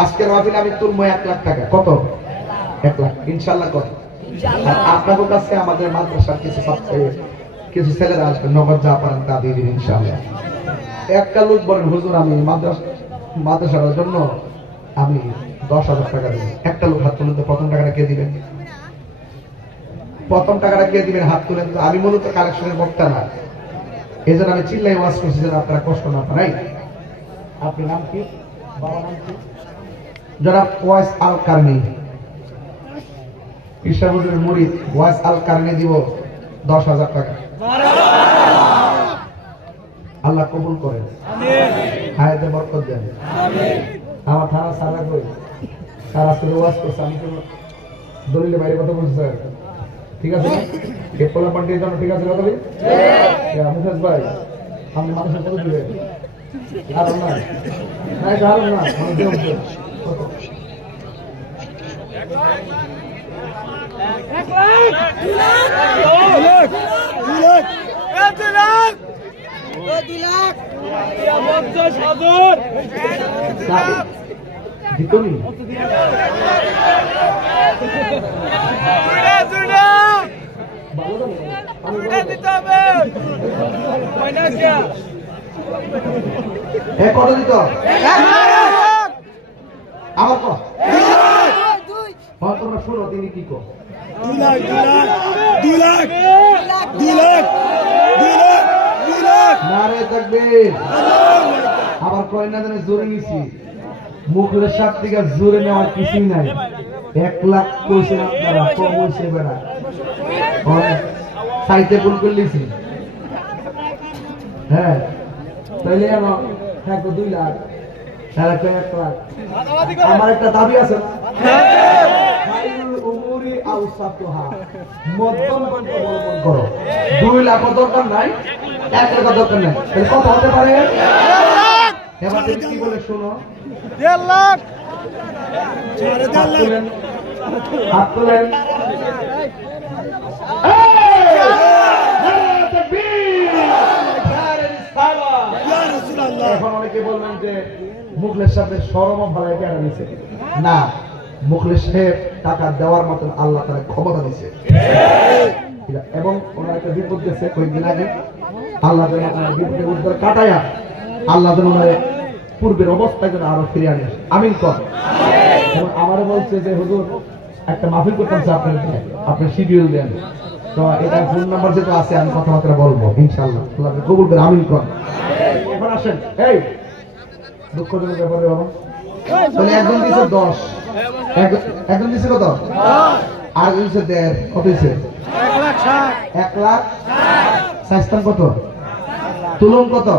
আজকের মাহফিলে আমি তুলবো 1 লাখ টাকা কত 1 লাখ ইনশাআল্লাহ কত আর আপনাদের কাছে আমাদের মাদ্রাসার কিছু ছেলেরা আসবে নগদ যা পারেন তা দিয়ে দিন ইনশাআল্লাহ একটা লোক বলেন হুজুর আমি মাদ্রাসার জন্য আমি 10,000 টাকা দেব একটা লোক হাত তুলেন তো প্রথম টাকাটা কে দিবেন প্রথম টাকাটা কে দিবেন হাত তুলেন তো আমি মূলত কালেকশনের বক্তা না এই জন্য আমি চিল্লাই ওয়াজ করছি যেন আপনারা কষ্ট না পান আপনার নাম কি বাবার নাম কি যারা ওয়াইস আল কারনি ইশাবুদ্দিনের মুরিদ ওয়াইস আল কারনি দিব 10,000 টাকা আল্লাহ কবুল করেন হায়াতে বরকত দেন আমার থানা সারা কই সারা শুরু ওয়াজ করছে আমি তো দলিলের বাইরে কথা বলছি স্যার ঠিক আছে এই পোলা পান্টির জন্য ঠিক আছে কথা বলি মুকেশ ভাই আপনি মানুষের কত দিবেন আর না না এটা আর না মানে দেব কত দিত আমার কত তোমরা শুনো তিনি কি কর 2 লাখ 2 লাখ 2 লাখ 2 লাখ 2 লাখ নারে থাকবে আবার কয় না জানে জোরে নিছি মুখের সাত থেকে জোরে নেওয়ার কিছুই নাই 1 লাখ কইছেন আপনারা কম হইছে বেড়া সাইতে ভুল করলিছি হ্যাঁ তাইলে আমার হ্যাঁ 2 লাখ তারা কয় 1 লাখ আমার একটা দাবি আছে না মধ্যম অবলম্বন করো 2 লাখ দরকার নাই 1 লাখ দরকার নাই কত হতে পারে এবার কি বলে শোনো 1.5 লাখ হাত তোলেন এখন অনেকে বলবেন যে মুখলেস সাহেবের শরম ভাড়ায় কেন নিছে না মুখলেস সাহেব টাকা দেওয়ার মতন আল্লাহ তার ক্ষমতা দিচ্ছে এবং ওনার একটা বিপদ গেছে কয়েকদিন আগে আল্লাহ যেন ওনার বিপদের উদ্ধার কাটায়া আল্লাহ যেন ওনার পূর্বের অবস্থায় যেন আরো ফিরে আনে আমিন কর এবং আমারও বলছে যে হুজুর একটা মাহফিল করতে হচ্ছে আপনার শিডিউল দেন তো এটা ফোন নাম্বার যেটা আছে আমি কথাবার্তা বলবো ইনশাআল্লাহ আল্লাহ কবুল করে আমিন কর এখন আসেন এই দুঃখজনক ব্যাপারে বাবা তাহলে একজন দিছে 10 একজন দিছে কত আর দিছে 1.5 কত দিছে 1 লাখ সাইস্তান কত তুলন কত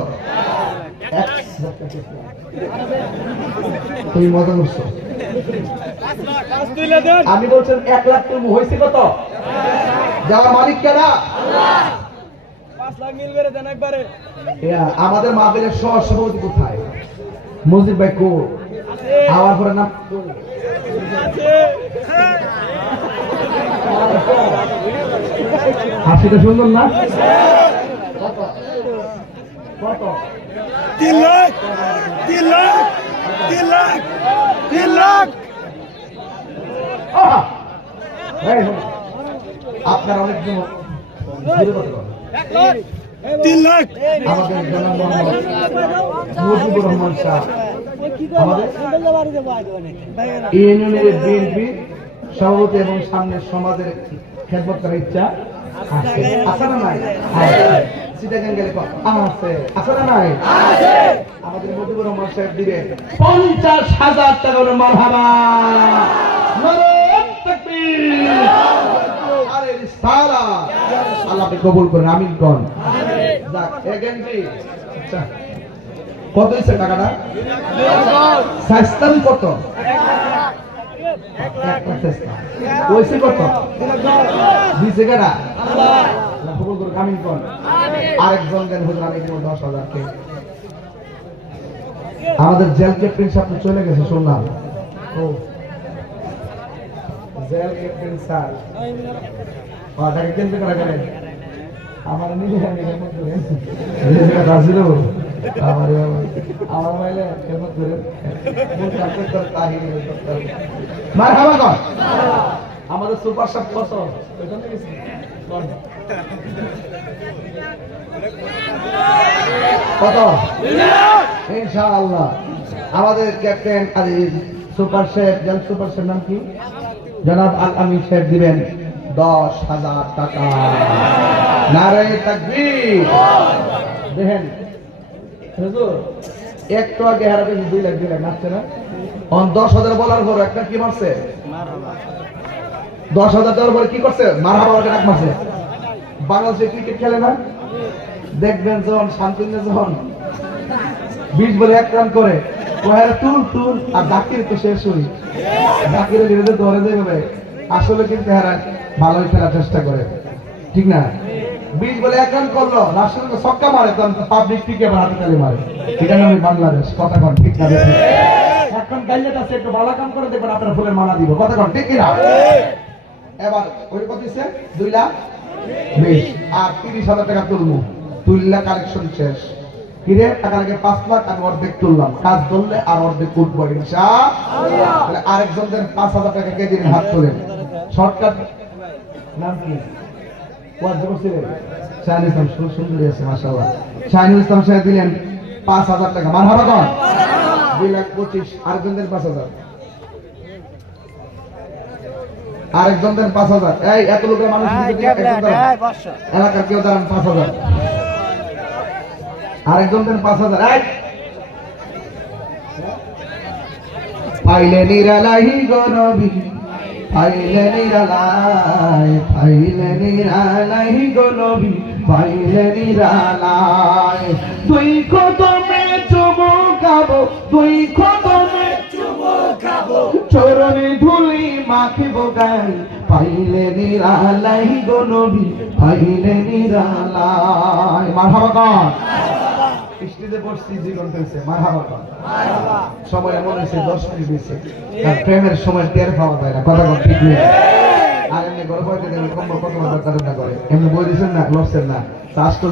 তুমি মজা করছো আমি বলছেন 1 লাখ তুমি হয়েছে কত যার মালিক কেনা 5 লাখ মিল করে দেন একবারে। আমাদের মাহফিলের সভাপতি কোথায়? মজিদ ভাই কো আওয়ার পরে নাম হাসিটা সুন্দর না? কত? 3 লাখ 3 লাখ 3 লাখ 3 লাখ। আহা! এই শোনো, আপনার অনেক জন ঘুরে কথা বলেন। 3 লাখ। আমাদের জনাব মোহাম্মদ মুজিবুর রহমান শাহ আমাদের ইউনিয়নের বিএনপি সভাপতি এবং সামনের সমাজের খেদমত করার ইচ্ছা আছে। আছে না নাই? সিটাগাং গেলে আছে। আছে না নাই? আমাদের মুজিবুর রহমান সাহেব দিবে 50,000 টাকা হলো। মারহাবা, নারায়ে তাকবীর। আরে রিসালাত আল্লাহকে কবুল করেন, আমিন কোন। যাক এগেন্টলি আচ্ছা কত হইছে টাকাটা? সাইস্তান কত? 1 লাখ সাইস্তান হইছে কত? দিছে কেডা? আল্লাহ কবুল করুন, আমিন কোন। আরেকজন দেন হুজুর, আমি দিব 10,000 কে। আমাদের জেল ক্যাপ্টেন সাহেব তো চলে গেছে শুনলাম। ও জেল ক্যাপ্টেন স্যার টাকা কেন্দ্র করা গেলেন আমার নিজে রাজিল আমার মাইলে খেদমত করেন। মারহাবা কর। আমাদের সুপার সাহেব কত? কত? ইনশাআল্লাহ আমাদের ক্যাপ্টেন সুপার শেফ জেল সুপার শেফ নাম কি? জনাব আল আমিন শেখ দিবেন 10,000 টাকা। নারায়ে তাকবীর। দেখেন হুজুর একটু আগে হারাবে 2 লাখ 2 লাখ নাচছে না? 10,000 বলার পর একটা কি মারছে? 10,000 দেওয়ার পরে কি করছে? মারহাবা ডাক মারছে। বাংলাদেশে ক্রিকেট খেলে না? দেখবেন যখন শান্তিনে যখন 20 বলে 1 রান করে ওরা টুল টুল আর ডাকির তো শেষ হই। ডাকিরে ধীরে ধরে দেবে। আসলে কিন্তু এরা ভালোই খেলার চেষ্টা করে, ঠিক না? 20 বলে 1 রান করলো, রাষ্ট্রপতি ছক্কা মারে, তখন পাবলিক টিকে আবার হাতে তালি মারে। এটা আমি বাংলাদেশ। কথা কন ঠিক না? এখন গাইলেটা আছে একটু ভালো কাম করে দেখবেন আপনার ফুলের মালা দিব। কথা কন ঠিক না? এবার ওই কত দিচ্ছে? 2 লাখ 20 আর 30,000 টাকা তুলবো। তুললা কালেকশন শেষ। কিরে টাকা লাগে 5 লাখ, আমি অর্ধেক তুললাম। কাজ করলে আর অর্ধেক উঠবো ইনশাআল্লাহ। তাহলে আরেকজনদের 5,000 টাকা কে দিন হাত তোলেন। শর্টকাট নাম কি? ওয়াজ করছিলেন শাহিনুল ইসলাম, সুন্দরী আছে মাশাআল্লাহ। শাহিনুল ইসলাম সাহেব দিলেন 5,000 টাকা। মারহাবা কর। 2,25,000 আরেকজনদের 5,000। আরেকজনদের 5,000। এই এত লোকের মানুষ এলাকার কেউ দাঁড়ান 5,000। আরেকজনদের 5,000। এই পাইলে নিরালাই গো নবী, পাইলে নিরালাই, পাইলে নিরালাই গো নবী, পাইলে নিরালাই। 2 কদমে চুমুকাবো, 2 কদমে চুমুকাবো, চরণে ধুলি মাখিব গাই, পাইলে নিরালাই গো নবী, পাইলে নিরালাই। মারহাবা কর। বৃষ্টিতে পড়ছি জীবন পেয়েছে। মারহাবা কর। সময় এমন হয়েছে 10 মিনিট হয়েছে। তার প্রেমের সময় টের পাওয়া যায় না। কথা কর ঠিক নেই। আর এমনি গর্ভ হইতে দেবেন কম্বল কত করে এমনি বই দিচ্ছেন না, লড়ছেন না।